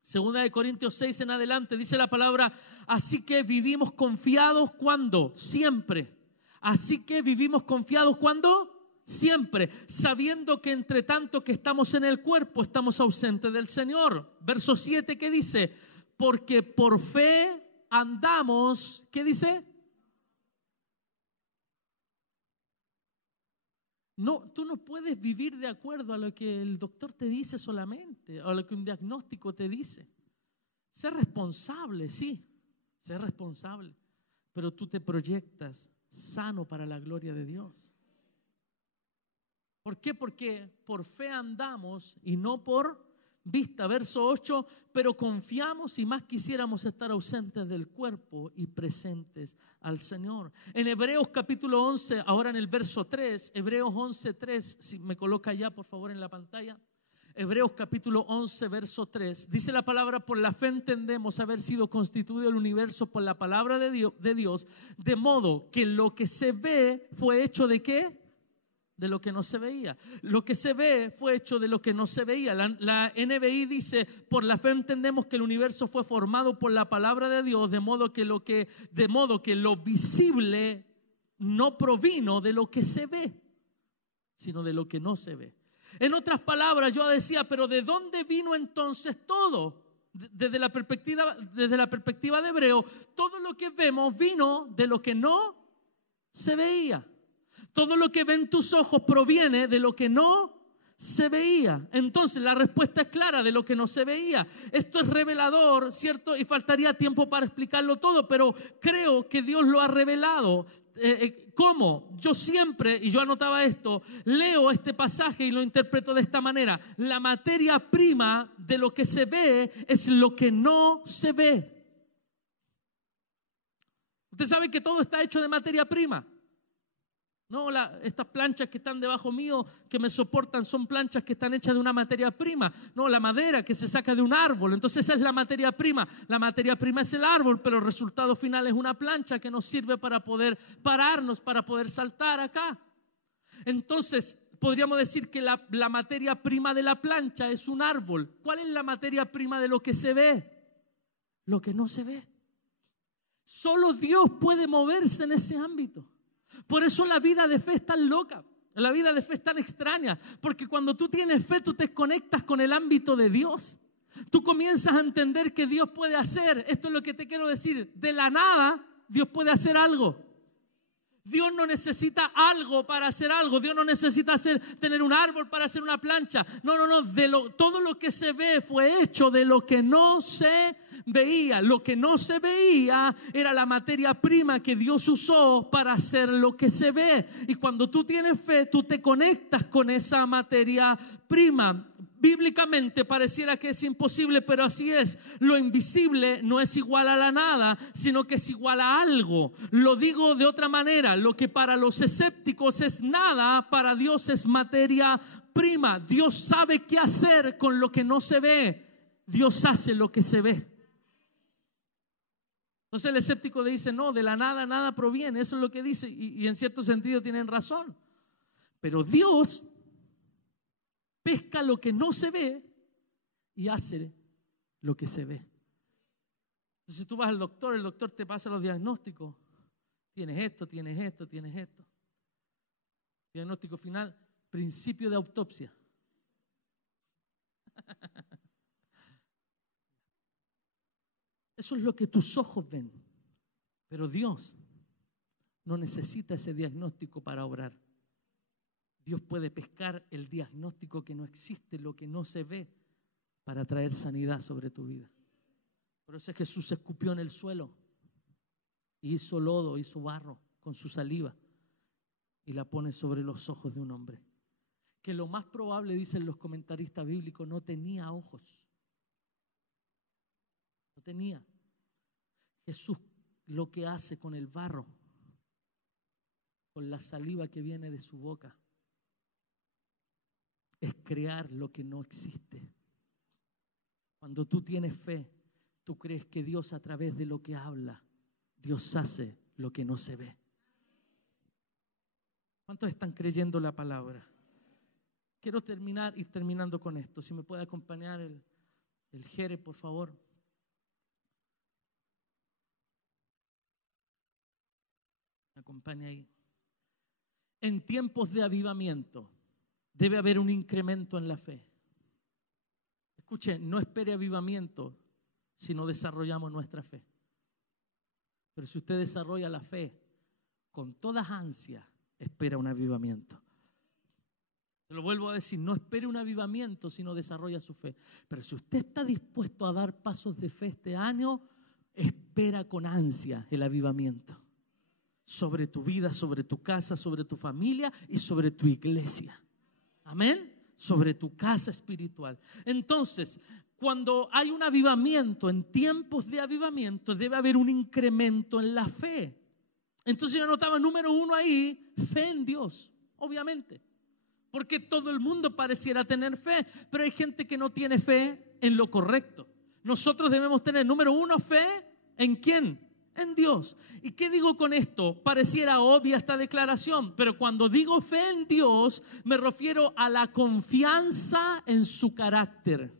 Segunda de Corintios 6 en adelante dice la palabra, así que vivimos confiados ¿cuándo? Siempre. Así que vivimos confiados ¿cuándo? Siempre, sabiendo que entre tanto que estamos en el cuerpo, estamos ausentes del Señor. Verso 7, ¿qué dice? Porque por fe andamos, ¿qué dice? No, tú no puedes vivir de acuerdo a lo que el doctor te dice solamente, o a lo que un diagnóstico te dice. Sé responsable, sí, sé responsable, pero tú te proyectas sano para la gloria de Dios. ¿Por qué? Porque por fe andamos y no por vista. Verso 8, pero confiamos y más quisiéramos estar ausentes del cuerpo y presentes al Señor. En Hebreos capítulo 11, ahora en el verso 3, Hebreos 11:3, si me coloca ya por favor en la pantalla. Hebreos capítulo 11, verso 3, dice la palabra, por la fe entendemos haber sido constituido el universo por la palabra de Dios, de modo que lo que se ve fue hecho ¿de qué? De lo que no se veía. Lo que se ve fue hecho de lo que no se veía. La NBI dice, por la fe entendemos que el universo fue formado por la palabra de Dios, de modo que lo visible no provino de lo que se ve, sino de lo que no se ve. En otras palabras, yo decía, pero ¿de dónde vino entonces todo? Desde la perspectiva de Hebreo, todo lo que vemos vino de lo que no se veía. Todo lo que ven tus ojos proviene de lo que no se veía. Entonces la respuesta es clara, de lo que no se veía. Esto es revelador, ¿cierto? Y faltaría tiempo para explicarlo todo, pero creo que Dios lo ha revelado. ¿Cómo? Yo siempre, y yo anotaba esto, leo este pasaje y lo interpreto de esta manera. La materia prima de lo que se ve es lo que no se ve. Usted sabe que todo está hecho de materia prima. No, estas planchas que están debajo mío, que me soportan, son planchas que están hechas de una materia prima. No, la madera que se saca de un árbol. Entonces esa es la materia prima. La materia prima es el árbol, pero el resultado final es una plancha que nos sirve para poder pararnos, para poder saltar acá. Entonces podríamos decir que la materia prima de la plancha es un árbol. ¿Cuál es la materia prima de lo que se ve? lo que no se ve. Solo Dios puede moverse en ese ámbito. Por eso la vida de fe es tan loca, la vida de fe es tan extraña, porque cuando tú tienes fe, tú te conectas con el ámbito de Dios. Tú comienzas a entender que Dios puede hacer, esto es lo que te quiero decir, de la nada Dios puede hacer algo. Dios no necesita algo para hacer algo. Dios no necesita tener un árbol para hacer una plancha. No. Todo lo que se ve fue hecho de lo que no se veía. Lo que no se veía era la materia prima que Dios usó para hacer lo que se ve. Y cuando tú tienes fe, tú te conectas con esa materia prima. Bíblicamente pareciera que es imposible, pero así es. Lo invisible no es igual a la nada, sino que es igual a algo. Lo digo de otra manera, lo que para los escépticos es nada, para Dios es materia prima. Dios sabe qué hacer con lo que no se ve. Dios hace lo que se ve. Entonces el escéptico dice, no, de la nada, nada proviene. Eso es lo que dice y en cierto sentido tienen razón. Pero Dios pesca lo que no se ve y hace lo que se ve. Entonces, si tú vas al doctor, el doctor te pasa los diagnósticos. Tienes esto, tienes esto, tienes esto. Diagnóstico final, principio de autopsia. Eso es lo que tus ojos ven. Pero Dios no necesita ese diagnóstico para obrar. Dios puede pescar el diagnóstico que no existe, lo que no se ve, para traer sanidad sobre tu vida. Por eso es que Jesús escupió en el suelo, hizo lodo, hizo barro con su saliva y la pone sobre los ojos de un hombre que lo más probable, dicen los comentaristas bíblicos, no tenía ojos. No tenía. Jesús lo que hace con el barro, con la saliva que viene de su boca, es crear lo que no existe. Cuando tú tienes fe, tú crees que Dios a través de lo que habla, Dios hace lo que no se ve. ¿Cuántos están creyendo la palabra? Quiero ir terminando con esto. Si me puede acompañar el Jere, por favor. Me acompaña ahí. En tiempos de avivamiento debe haber un incremento en la fe. Escuche, no espere avivamiento si no desarrollamos nuestra fe. Pero si usted desarrolla la fe con toda ansia, espera un avivamiento. Se lo vuelvo a decir, no espere un avivamiento si no desarrolla su fe. Pero si usted está dispuesto a dar pasos de fe este año, espera con ansia el avivamiento. Sobre tu vida, sobre tu casa, sobre tu familia y sobre tu iglesia. Amén. Sobre tu casa espiritual. Entonces, cuando hay un avivamiento, en tiempos de avivamiento, debe haber un incremento en la fe. Entonces yo anotaba número 1 ahí, fe en Dios, obviamente. Porque todo el mundo pareciera tener fe, pero hay gente que no tiene fe en lo correcto. Nosotros debemos tener, número 1, fe ¿en quién? En Dios. ¿Y qué digo con esto? Pareciera obvia esta declaración, pero cuando digo fe en Dios, me refiero a la confianza en su carácter.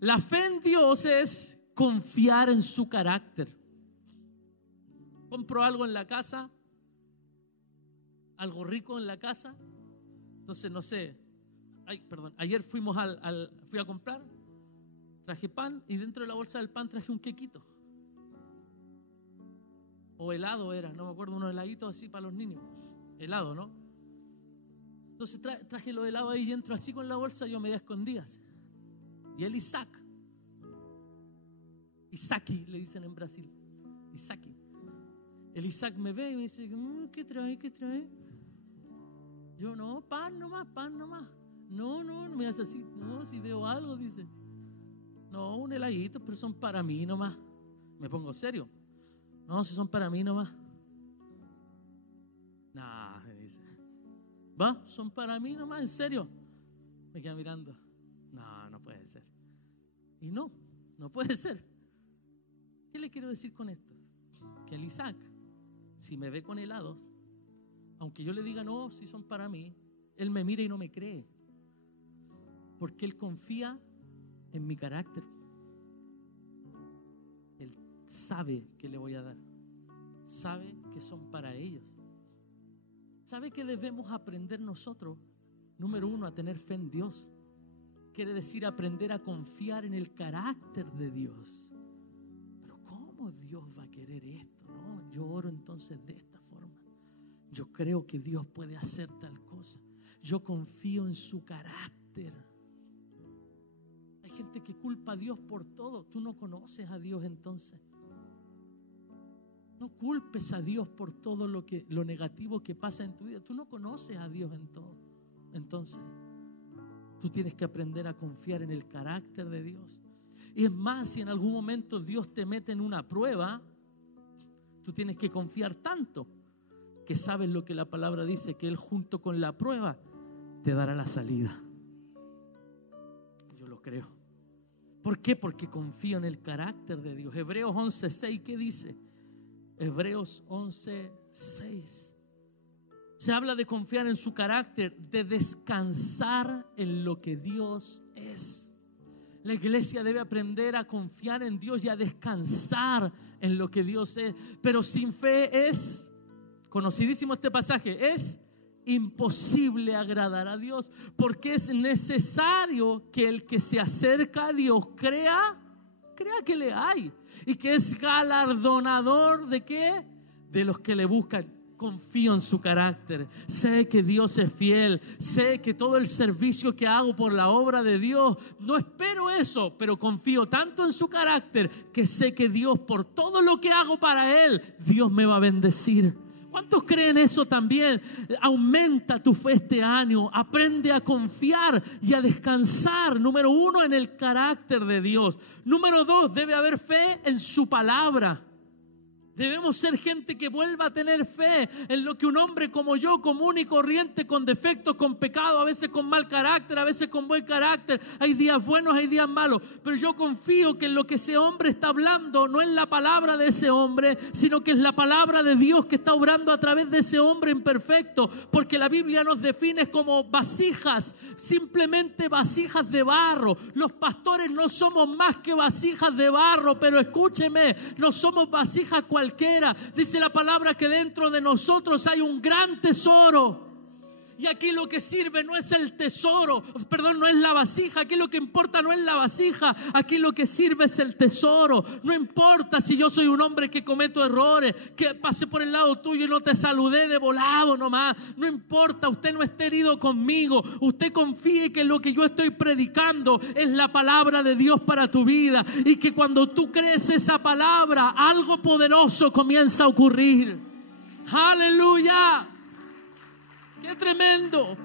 La fe en Dios es confiar en su carácter. Compro algo en la casa, algo rico en la casa, entonces no sé, ayer fui a comprar, traje pan y dentro de la bolsa del pan traje un quequito. O helado era, no me acuerdo, unos heladitos así para los niños. Helado, ¿no? Entonces traje los helados ahí y entro así con la bolsa, yo medio escondidas. Y el Isaki le dicen en Brasil, Isaki. El Isaac me ve y me dice, ¿qué trae? ¿Qué trae? Yo, no, pan nomás. No, me hace así, no, si veo algo, dice. No, un heladito, pero son para mí nomás. Me pongo serio. No, si son para mí nomás. Nah, me dice. ¿Va? Son para mí nomás, en serio. Me queda mirando. No puede ser. Y no puede ser. ¿Qué le quiero decir con esto? Que el Isaac, si me ve con helados, aunque yo le diga no, si son para mí, él me mira y no me cree. Porque él confía en mi carácter. sabe que le voy a dar. Sabe que son para ellos. ¿Sabe que debemos aprender nosotros? Número uno, a tener fe en Dios. Quiere decir aprender a confiar en el carácter de Dios. Pero ¿cómo Dios va a querer esto? No, yo oro entonces de esta forma. Yo creo que Dios puede hacer tal cosa. Yo confío en su carácter. Hay gente que culpa a Dios por todo. Tú no conoces a Dios entonces. No culpes a Dios por todo lo negativo que pasa en tu vida. Tú no conoces a Dios en todo. Entonces, tú tienes que aprender a confiar en el carácter de Dios. Y es más, si en algún momento Dios te mete en una prueba, tú tienes que confiar tanto que sabes lo que la palabra dice, que Él junto con la prueba te dará la salida. Yo lo creo. ¿Por qué? Porque confío en el carácter de Dios. Hebreos 11:6, ¿qué dice? Hebreos 11:6. Se habla de confiar en su carácter, de descansar en lo que Dios es. La iglesia debe aprender a confiar en Dios y a descansar en lo que Dios es. Pero sin fe es, conocidísimo este pasaje, es imposible agradar a Dios, porque es necesario que el que se acerca a Dios crea que le hay y que es galardonador ¿de qué? De los que le buscan. Confío en su carácter, sé que Dios es fiel, sé que todo el servicio que hago por la obra de Dios, no espero eso, pero confío tanto en su carácter que sé que Dios, por todo lo que hago para Él, Dios me va a bendecir. ¿Cuántos creen eso también? Aumenta tu fe este año, aprende a confiar y a descansar. Número uno, en el carácter de Dios. Número dos, debe haber fe en su palabra. Debemos ser gente que vuelva a tener fe en lo que un hombre como yo, común y corriente, con defectos, con pecado, a veces con mal carácter, a veces con buen carácter. Hay días buenos, hay días malos. Pero yo confío que en lo que ese hombre está hablando no es la palabra de ese hombre, sino que es la palabra de Dios que está obrando a través de ese hombre imperfecto. Porque la Biblia nos define como vasijas, simplemente vasijas de barro. Los pastores no somos más que vasijas de barro, pero escúcheme, no somos vasijas cualquiera. Dice la palabra que dentro de nosotros hay un gran tesoro. Y aquí lo que sirve no es el tesoro, no es la vasija. Aquí lo que importa no es la vasija. Aquí lo que sirve es el tesoro. No importa si yo soy un hombre que cometo errores, que pasé por el lado tuyo y no te saludé de volado nomás. No importa, usted no esté herido conmigo. Usted confíe que lo que yo estoy predicando es la palabra de Dios para tu vida. Y que cuando tú crees esa palabra, algo poderoso comienza a ocurrir. ¡Aleluya! ¡Qué tremendo!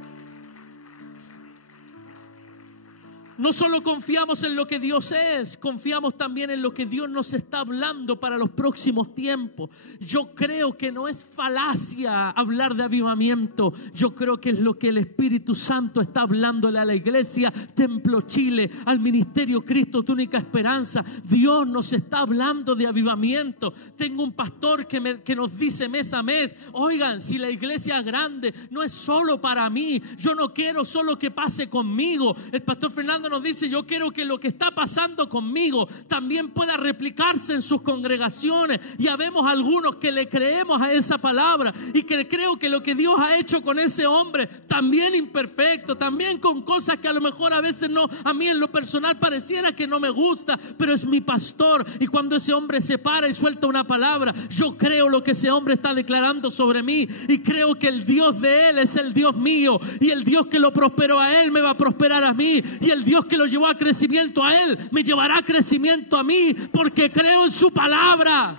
No solo confiamos en lo que Dios es, confiamos también en lo que Dios nos está hablando para los próximos tiempos. Yo creo que no es falacia hablar de avivamiento. Yo creo que es lo que el Espíritu Santo está hablándole a la iglesia Templo Chile, al Ministerio Cristo, tu única esperanza. Dios nos está hablando de avivamiento. Tengo un pastor que nos dice mes a mes, oigan, si la iglesia es grande, no es solo para mí. Yo no quiero solo que pase conmigo. El pastor Fernando nos dice, yo quiero que lo que está pasando conmigo también pueda replicarse en sus congregaciones. Y habemos algunos que le creemos a esa palabra y que creo que lo que Dios ha hecho con ese hombre, también imperfecto, también con cosas que a lo mejor a veces no, a mí en lo personal pareciera que no me gusta, pero es mi pastor. Y cuando ese hombre se para y suelta una palabra, yo creo lo que ese hombre está declarando sobre mí y creo que el Dios de él es el Dios mío, y el Dios que lo prosperó a él me va a prosperar a mí, y el Dios que lo llevó a crecimiento a él me llevará a crecimiento a mí, porque creo en su palabra.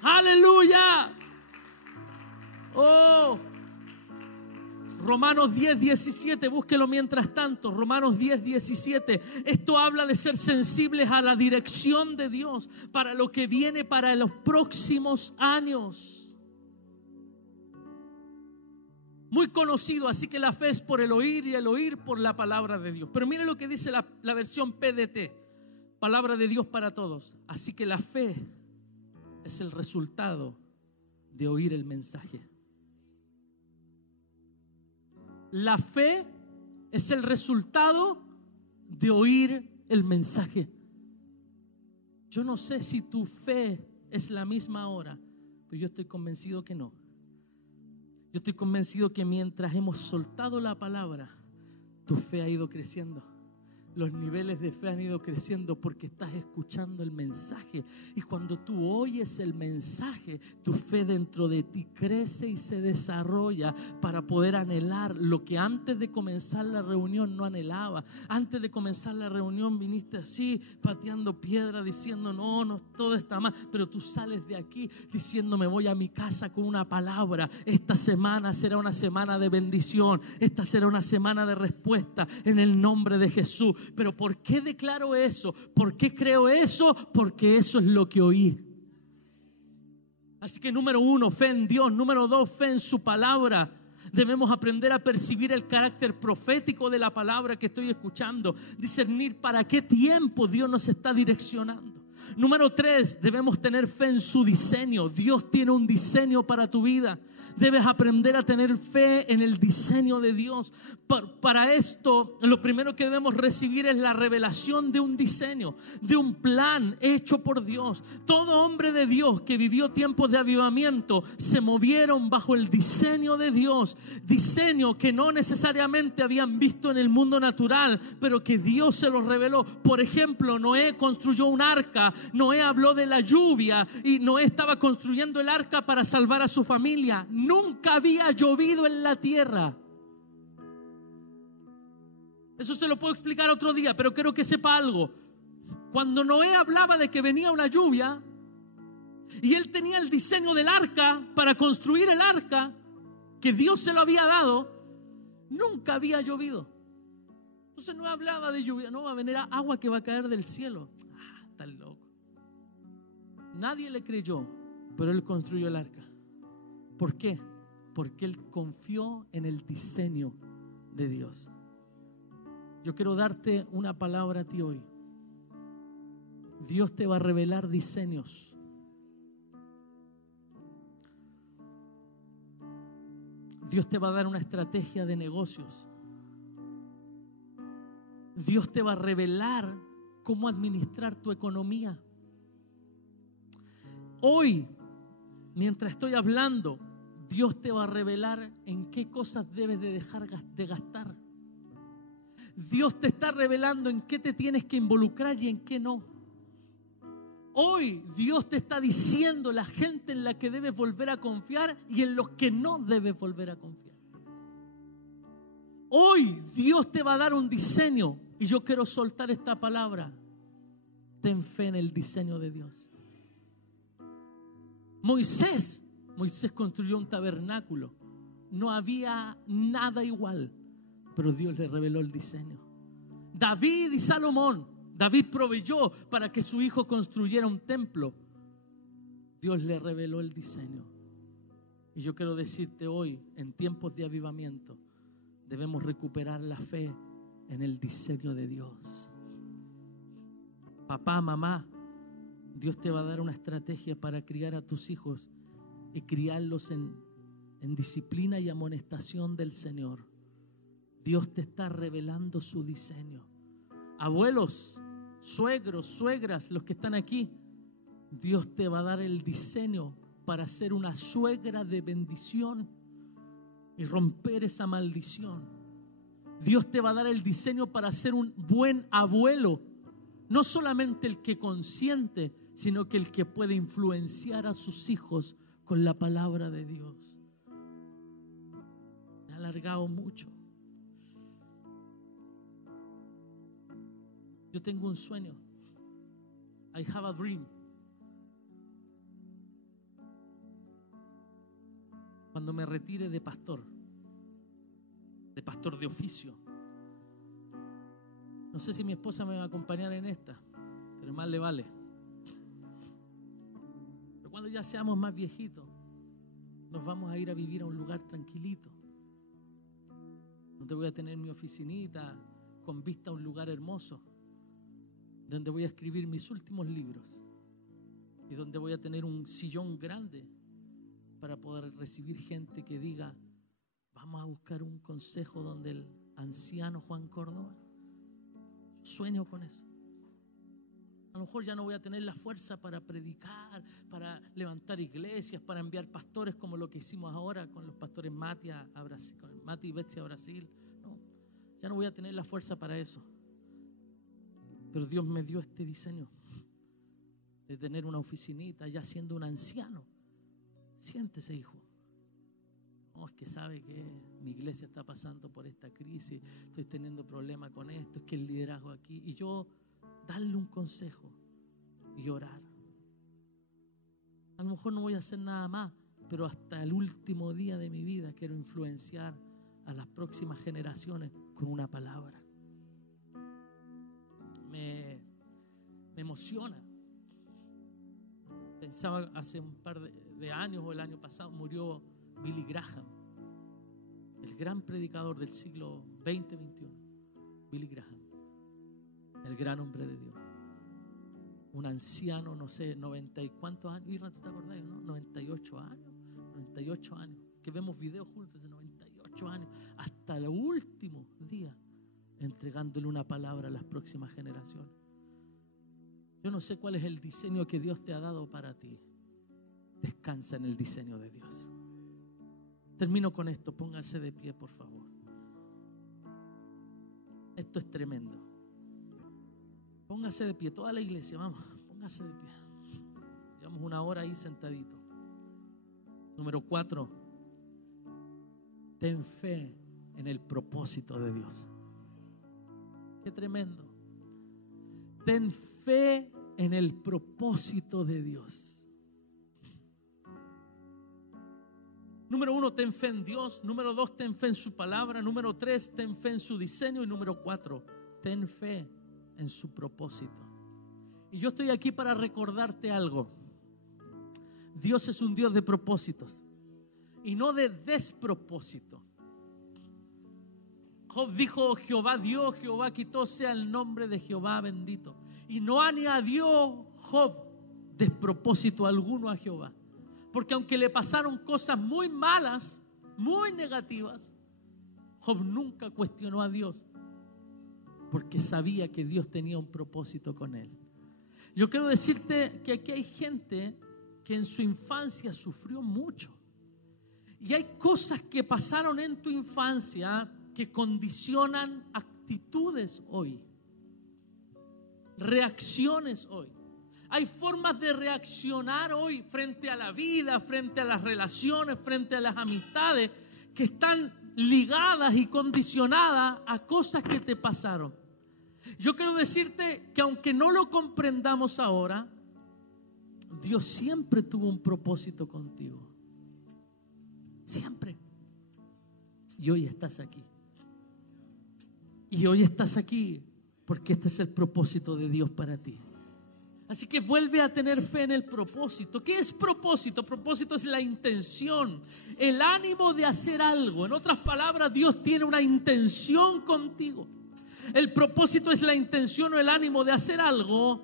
Aleluya. Oh, Romanos 10:17, búsquelo mientras tanto. Romanos 10:17. Esto habla de ser sensibles a la dirección de Dios para lo que viene para los próximos años. Muy conocido, así que la fe es por el oír y el oír por la palabra de Dios. Pero mire lo que dice la versión PDT, palabra de Dios para todos. Así que la fe es el resultado de oír el mensaje. La fe es el resultado de oír el mensaje. Yo no sé si tu fe es la misma ahora, pero yo estoy convencido que no. Yo estoy convencido que mientras hemos soltado la palabra, tu fe ha ido creciendo. Los niveles de fe han ido creciendo porque estás escuchando el mensaje. Y cuando tú oyes el mensaje, tu fe dentro de ti crece y se desarrolla para poder anhelar lo que antes de comenzar la reunión no anhelaba. Antes de comenzar la reunión viniste así, pateando piedra, diciendo no, todo está mal. Pero tú sales de aquí diciendo, me voy a mi casa con una palabra. Esta semana será una semana de bendición. Esta será una semana de respuesta en el nombre de Jesús. Pero ¿por qué declaro eso? ¿Por qué creo eso? Porque eso es lo que oí. Así que número 1, fe en Dios. Número 2, fe en su palabra. Debemos aprender a percibir el carácter profético de la palabra que estoy escuchando. Discernir para qué tiempo Dios nos está direccionando. Número 3, debemos tener fe en su diseño. Dios tiene un diseño para tu vida. Debes aprender a tener fe en el diseño de Dios. Para esto, lo primero que debemos recibir es la revelación de un diseño, de un plan hecho por Dios. Todo hombre de Dios que vivió tiempos de avivamiento se movieron bajo el diseño de Dios. Diseño que no necesariamente habían visto en el mundo natural, pero que Dios se los reveló. Por ejemplo, Noé construyó un arca. Noé habló de la lluvia y Noé estaba construyendo el arca para salvar a su familia. Nunca había llovido en la tierra. Eso se lo puedo explicar otro día, pero quiero que sepa algo. Cuando Noé hablaba de que venía una lluvia y él tenía el diseño del arca para construir el arca que Dios se lo había dado, nunca había llovido. Entonces no hablaba de lluvia, no va a venir agua que va a caer del cielo. Está loco. Nadie le creyó, pero él construyó el arca. ¿Por qué? Porque él confió en el diseño de Dios. Yo quiero darte una palabra a ti hoy. Dios te va a revelar diseños. Dios te va a dar una estrategia de negocios. Dios te va a revelar cómo administrar tu economía. Hoy, mientras estoy hablando, Dios te va a revelar en qué cosas debes de dejar de gastar. Dios te está revelando en qué te tienes que involucrar y en qué no. Hoy Dios te está diciendo la gente en la que debes volver a confiar y en los que no debes volver a confiar. Hoy Dios te va a dar un diseño y yo quiero soltar esta palabra. Ten fe en el diseño de Dios. Moisés construyó un tabernáculo. No había nada igual, pero Dios le reveló el diseño. David y Salomón. David proveyó para que su hijo construyera un templo. Dios le reveló el diseño. Y yo quiero decirte hoy, en tiempos de avivamiento, debemos recuperar la fe en el diseño de Dios. Papá, mamá, Dios te va a dar una estrategia para criar a tus hijos y criarlos en disciplina y amonestación del Señor. Dios te está revelando su diseño. Abuelos, suegros, suegras, los que están aquí, Dios te va a dar el diseño para ser una suegra de bendición y romper esa maldición. Dios te va a dar el diseño para ser un buen abuelo, no solamente el que consiente, sino que el que puede influenciar a sus hijos con la palabra de Dios. Me ha alargado mucho. Yo tengo un sueño. I have a dream. Cuando me retire de pastor de oficio. No sé si mi esposa me va a acompañar en esta, pero más le vale. Pero cuando ya seamos más viejitos, nos vamos a ir a vivir a un lugar tranquilito, donde voy a tener mi oficinita con vista a un lugar hermoso, donde voy a escribir mis últimos libros y donde voy a tener un sillón grande para poder recibir gente que diga: vamos a buscar un consejo donde el anciano Juan Córdoba. Sueño con eso. A lo mejor ya no voy a tener la fuerza para predicar, para levantar iglesias, para enviar pastores como lo que hicimos ahora con los pastores Mati y Betsy a Brasil. No, ya no voy a tener la fuerza para eso. Pero Dios me dio este diseño de tener una oficinita ya siendo un anciano. Siéntese, hijo. No, es que sabe que mi iglesia está pasando por esta crisis, estoy teniendo problemas con esto, es que el liderazgo aquí. Y yo darle un consejo y orar. A lo mejor no voy a hacer nada más, pero hasta el último día de mi vida quiero influenciar a las próximas generaciones con una palabra. Me emociona. Pensaba hace un par de años o el año pasado murió Billy Graham, el gran predicador del siglo XX-XXI. Billy Graham, el gran hombre de Dios. Un anciano, no sé, 90 y cuántos años. Irra, ¿tú te acordás? ¿No? 98 años. 98 años. Que vemos videos juntos de 98 años. Hasta el último día entregándole una palabra a las próximas generaciones. Yo no sé cuál es el diseño que Dios te ha dado para ti. Descansa en el diseño de Dios. Termino con esto. Póngase de pie, por favor. Esto es tremendo. Póngase de pie, toda la iglesia, vamos, póngase de pie. Llevamos una hora ahí sentadito. Número 4. Ten fe en el propósito de Dios. Qué tremendo. Ten fe en el propósito de Dios. Número 1, ten fe en Dios. Número 2, ten fe en su palabra. Número 3, ten fe en su diseño. Y número 4, ten fe en su propósito. Y yo estoy aquí para recordarte algo. Dios es un Dios de propósitos y no de despropósito. Job dijo: Jehová dio, Jehová quitó, sea el nombre de Jehová bendito. Y no añadió Job despropósito alguno a Jehová, porque aunque le pasaron cosas muy malas, muy negativas, Job nunca cuestionó a Dios, porque sabía que Dios tenía un propósito con él. Yo quiero decirte que aquí hay gente que en su infancia sufrió mucho. Y hay cosas que pasaron en tu infancia que condicionan actitudes hoy, reacciones hoy. Hay formas de reaccionar hoy frente a la vida, frente a las relaciones, frente a las amistades, que están ligadas y condicionadas a cosas que te pasaron. Yo quiero decirte que aunque no lo comprendamos ahora, Dios siempre tuvo un propósito contigo. Siempre. Y hoy estás aquí. Y hoy estás aquí porque este es el propósito de Dios para ti. Así que vuelve a tener fe en el propósito. ¿Qué es propósito? Propósito es la intención, el ánimo de hacer algo. En otras palabras, Dios tiene una intención contigo. El propósito es la intención o el ánimo de hacer algo.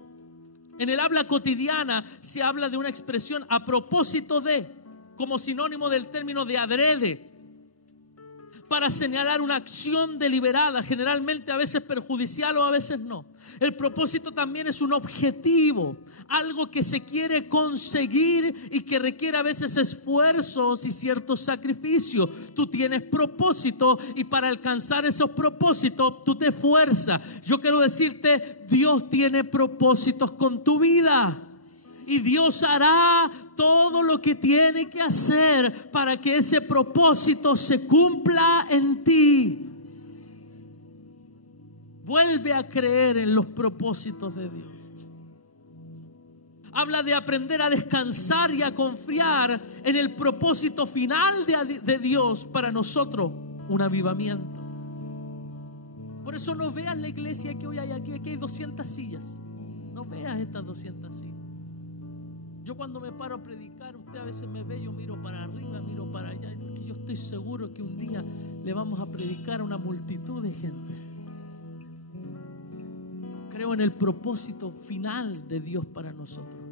En el habla cotidiana se habla de una expresión a propósito de, como sinónimo del término de adrede, para señalar una acción deliberada, generalmente a veces perjudicial o a veces no. El propósito también es un objetivo, algo que se quiere conseguir y que requiere a veces esfuerzos y ciertos sacrificios. Tú tienes propósito y para alcanzar esos propósitos tú te esfuerzas. Yo quiero decirte, Dios tiene propósitos con tu vida. Y Dios hará todo lo que tiene que hacer para que ese propósito se cumpla en ti. Vuelve a creer en los propósitos de Dios. Habla de aprender a descansar y a confiar en el propósito final de Dios para nosotros, un avivamiento. Por eso no veas la iglesia que hoy hay aquí. Aquí hay 200 sillas. No veas estas 200 sillas. Yo cuando me paro a predicar, usted a veces me ve, yo miro para arriba, miro para allá, porque yo estoy seguro que un día le vamos a predicar a una multitud de gente. Creo en el propósito final de Dios para nosotros.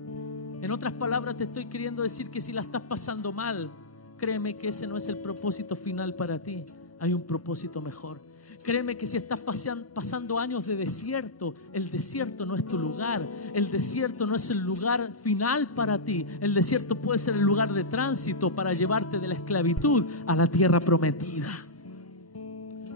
En otras palabras, te estoy queriendo decir que si la estás pasando mal, créeme que ese no es el propósito final para ti. hay un propósito mejor. Créeme que si estás pasando años de desierto, el desierto no es tu lugar. El desierto no es el lugar final para ti. El desierto puede ser el lugar de tránsito para llevarte de la esclavitud a la tierra prometida.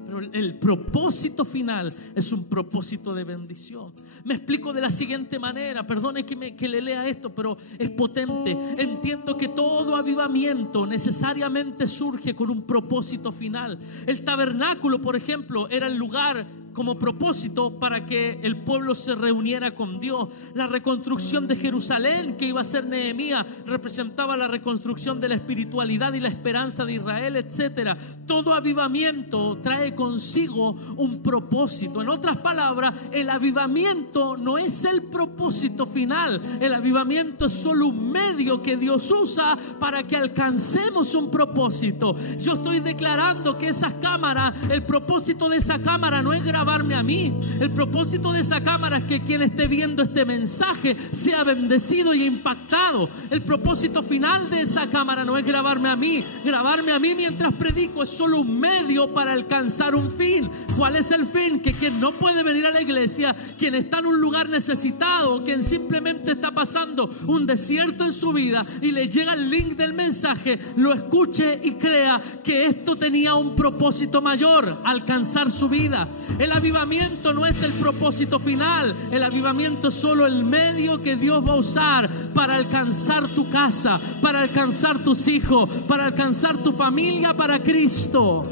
Pero el propósito final es un propósito de bendición. Me explico de la siguiente manera. Perdone que le lea esto, pero es potente. Entiendo que todo avivamiento necesariamente surge con un propósito final. El tabernáculo, por ejemplo, era el lugar como propósito para que el pueblo se reuniera con Dios. La reconstrucción de Jerusalén que iba a hacer Nehemías representaba la reconstrucción de la espiritualidad y la esperanza de Israel, etc. Todo avivamiento trae consigo un propósito. En otras palabras, el avivamiento no es el propósito final. El avivamiento es solo un medio que Dios usa para que alcancemos un propósito. Yo estoy declarando que esas cámaras, el propósito de esa cámara no es grabarme a mí. El propósito de esa cámara es que quien esté viendo este mensaje sea bendecido y impactado. El propósito final de esa cámara no es grabarme a mí. Grabarme a mí mientras predico es solo un medio para alcanzar un fin. ¿Cuál es el fin? Que quien no puede venir a la iglesia, quien está en un lugar necesitado, quien simplemente está pasando un desierto en su vida y le llega el link del mensaje, lo escuche y crea que esto tenía un propósito mayor: alcanzar su vida. El avivamiento no es el propósito final. El avivamiento es solo el medio que Dios va a usar para alcanzar tu casa, para alcanzar tus hijos, para alcanzar tu familia para Cristo.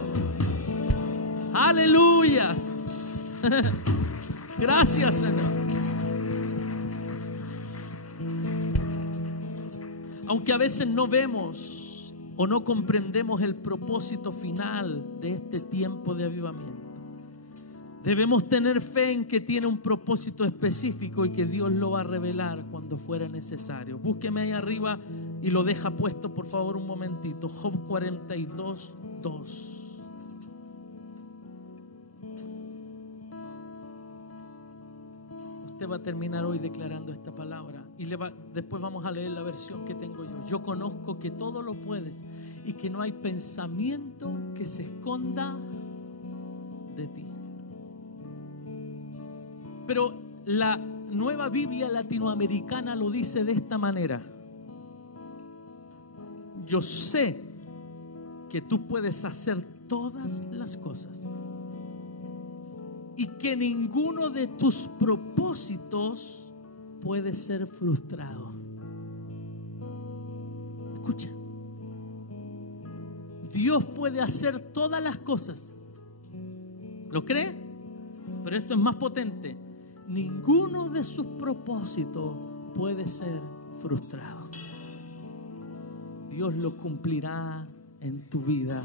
Aleluya. Gracias, Señor. Aunque a veces no vemos o no comprendemos el propósito final de este tiempo de avivamiento, debemos tener fe en que tiene un propósito específico y que Dios lo va a revelar cuando fuera necesario. Búsqueme ahí arriba y lo deja puesto, por favor, un momentito. Job 42:2. Usted va a terminar hoy declarando esta palabra y después vamos a leer la versión que tengo yo. Yo conozco que todo lo puedes y que no hay pensamiento que se esconda de ti. Pero la Nueva Biblia Latinoamericana lo dice de esta manera: yo sé que tú puedes hacer todas las cosas y que ninguno de tus propósitos puede ser frustrado. Escucha, Dios puede hacer todas las cosas. ¿Lo cree? Pero esto es más potente: ninguno de sus propósitos puede ser frustrado. Dios lo cumplirá en tu vida,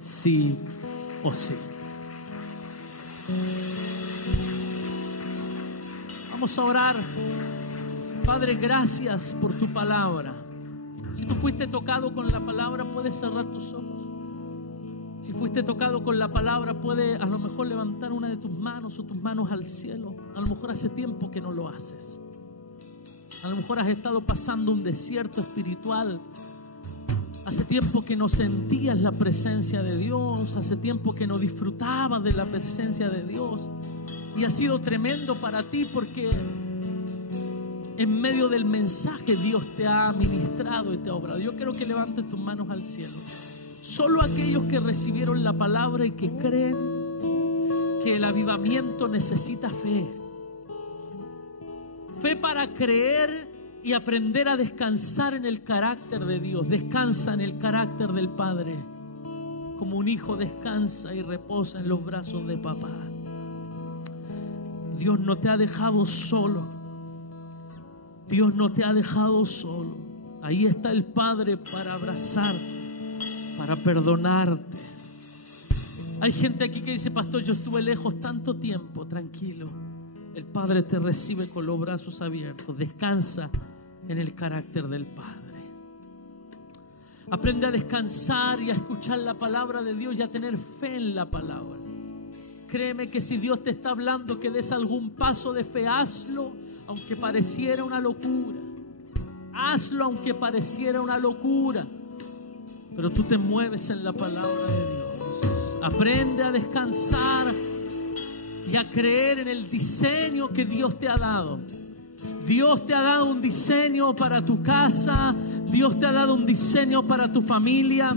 sí o sí. Vamos a orar. Padre, gracias por tu palabra. Si tú fuiste tocado con la palabra, puedes cerrar tus ojos. Si fuiste tocado con la palabra, puede a lo mejor levantar una de tus manos o tus manos al cielo. A lo mejor hace tiempo que no lo haces. A lo mejor has estado pasando un desierto espiritual. Hace tiempo que no sentías la presencia de Dios. Hace tiempo que no disfrutabas de la presencia de Dios. Y ha sido tremendo para ti porque en medio del mensaje Dios te ha ministrado y te ha obrado. Yo quiero que levantes tus manos al cielo. Solo aquellos que recibieron la palabra y que creen que el avivamiento necesita fe. Fe para creer y aprender a descansar en el carácter de Dios. Descansa en el carácter del Padre, como un hijo descansa y reposa en los brazos de papá. Dios no te ha dejado solo. Dios no te ha dejado solo. Ahí está el Padre para abrazarte, para perdonarte. Hay gente aquí que dice: pastor, yo estuve lejos tanto tiempo. Tranquilo, el Padre te recibe con los brazos abiertos. Descansa en el carácter del Padre. Aprende a descansar y a escuchar la palabra de Dios y a tener fe en la palabra. Créeme que si Dios te está hablando que des algún paso de fe, hazlo aunque pareciera una locura. Hazlo aunque pareciera una locura. Pero tú te mueves en la palabra de Dios. Aprende a descansar y a creer en el diseño que Dios te ha dado. Dios te ha dado un diseño para tu casa. Dios te ha dado un diseño para tu familia.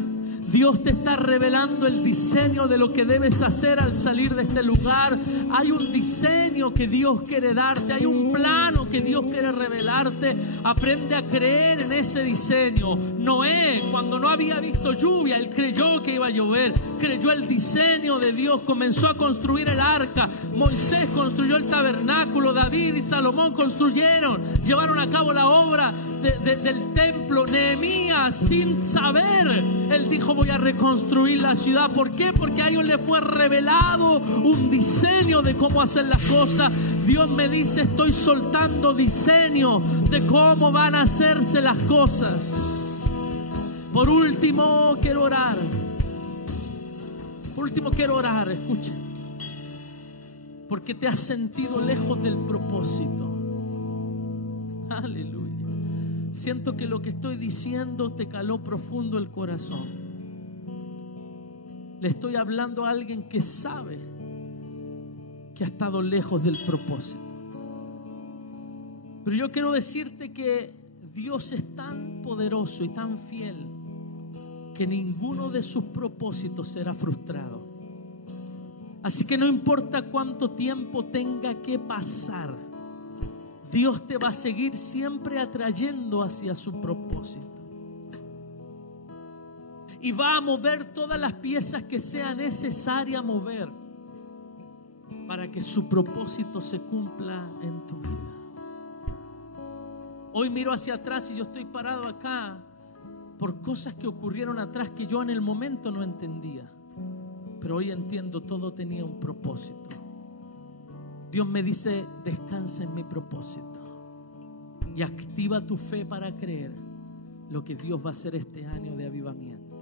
Dios te está revelando el diseño de lo que debes hacer al salir de este lugar. Hay un diseño que Dios quiere darte. Hay un plano que Dios quiere revelarte. Aprende a creer en ese diseño. Noé, cuando no había visto lluvia, él creyó que iba a llover. Creyó el diseño de Dios. Comenzó a construir el arca. Moisés construyó el tabernáculo. David y Salomón construyeron. Llevaron a cabo la obra del templo. Nehemías, sin saber, él dijo: voy a reconstruir la ciudad. ¿Por qué? Porque a ellos les fue revelado un diseño de cómo hacer las cosas. Dios me dice: estoy soltando diseño de cómo van a hacerse las cosas. Por último, quiero orar. Escucha. Porque te has sentido lejos del propósito. Aleluya. Siento que lo que estoy diciendo te caló profundo el corazón. Le estoy hablando a alguien que sabe que ha estado lejos del propósito. Pero yo quiero decirte que Dios es tan poderoso y tan fiel que ninguno de sus propósitos será frustrado. Así que no importa cuánto tiempo tenga que pasar, Dios te va a seguir siempre atrayendo hacia su propósito. Y va a mover todas las piezas que sea necesaria mover para que su propósito se cumpla en tu vida. Hoy miro hacia atrás y yo estoy parado acá por cosas que ocurrieron atrás que yo en el momento no entendía. Pero hoy entiendo, todo tenía un propósito. Dios me dice: descansa en mi propósito y activa tu fe para creer lo que Dios va a hacer este año de avivamiento.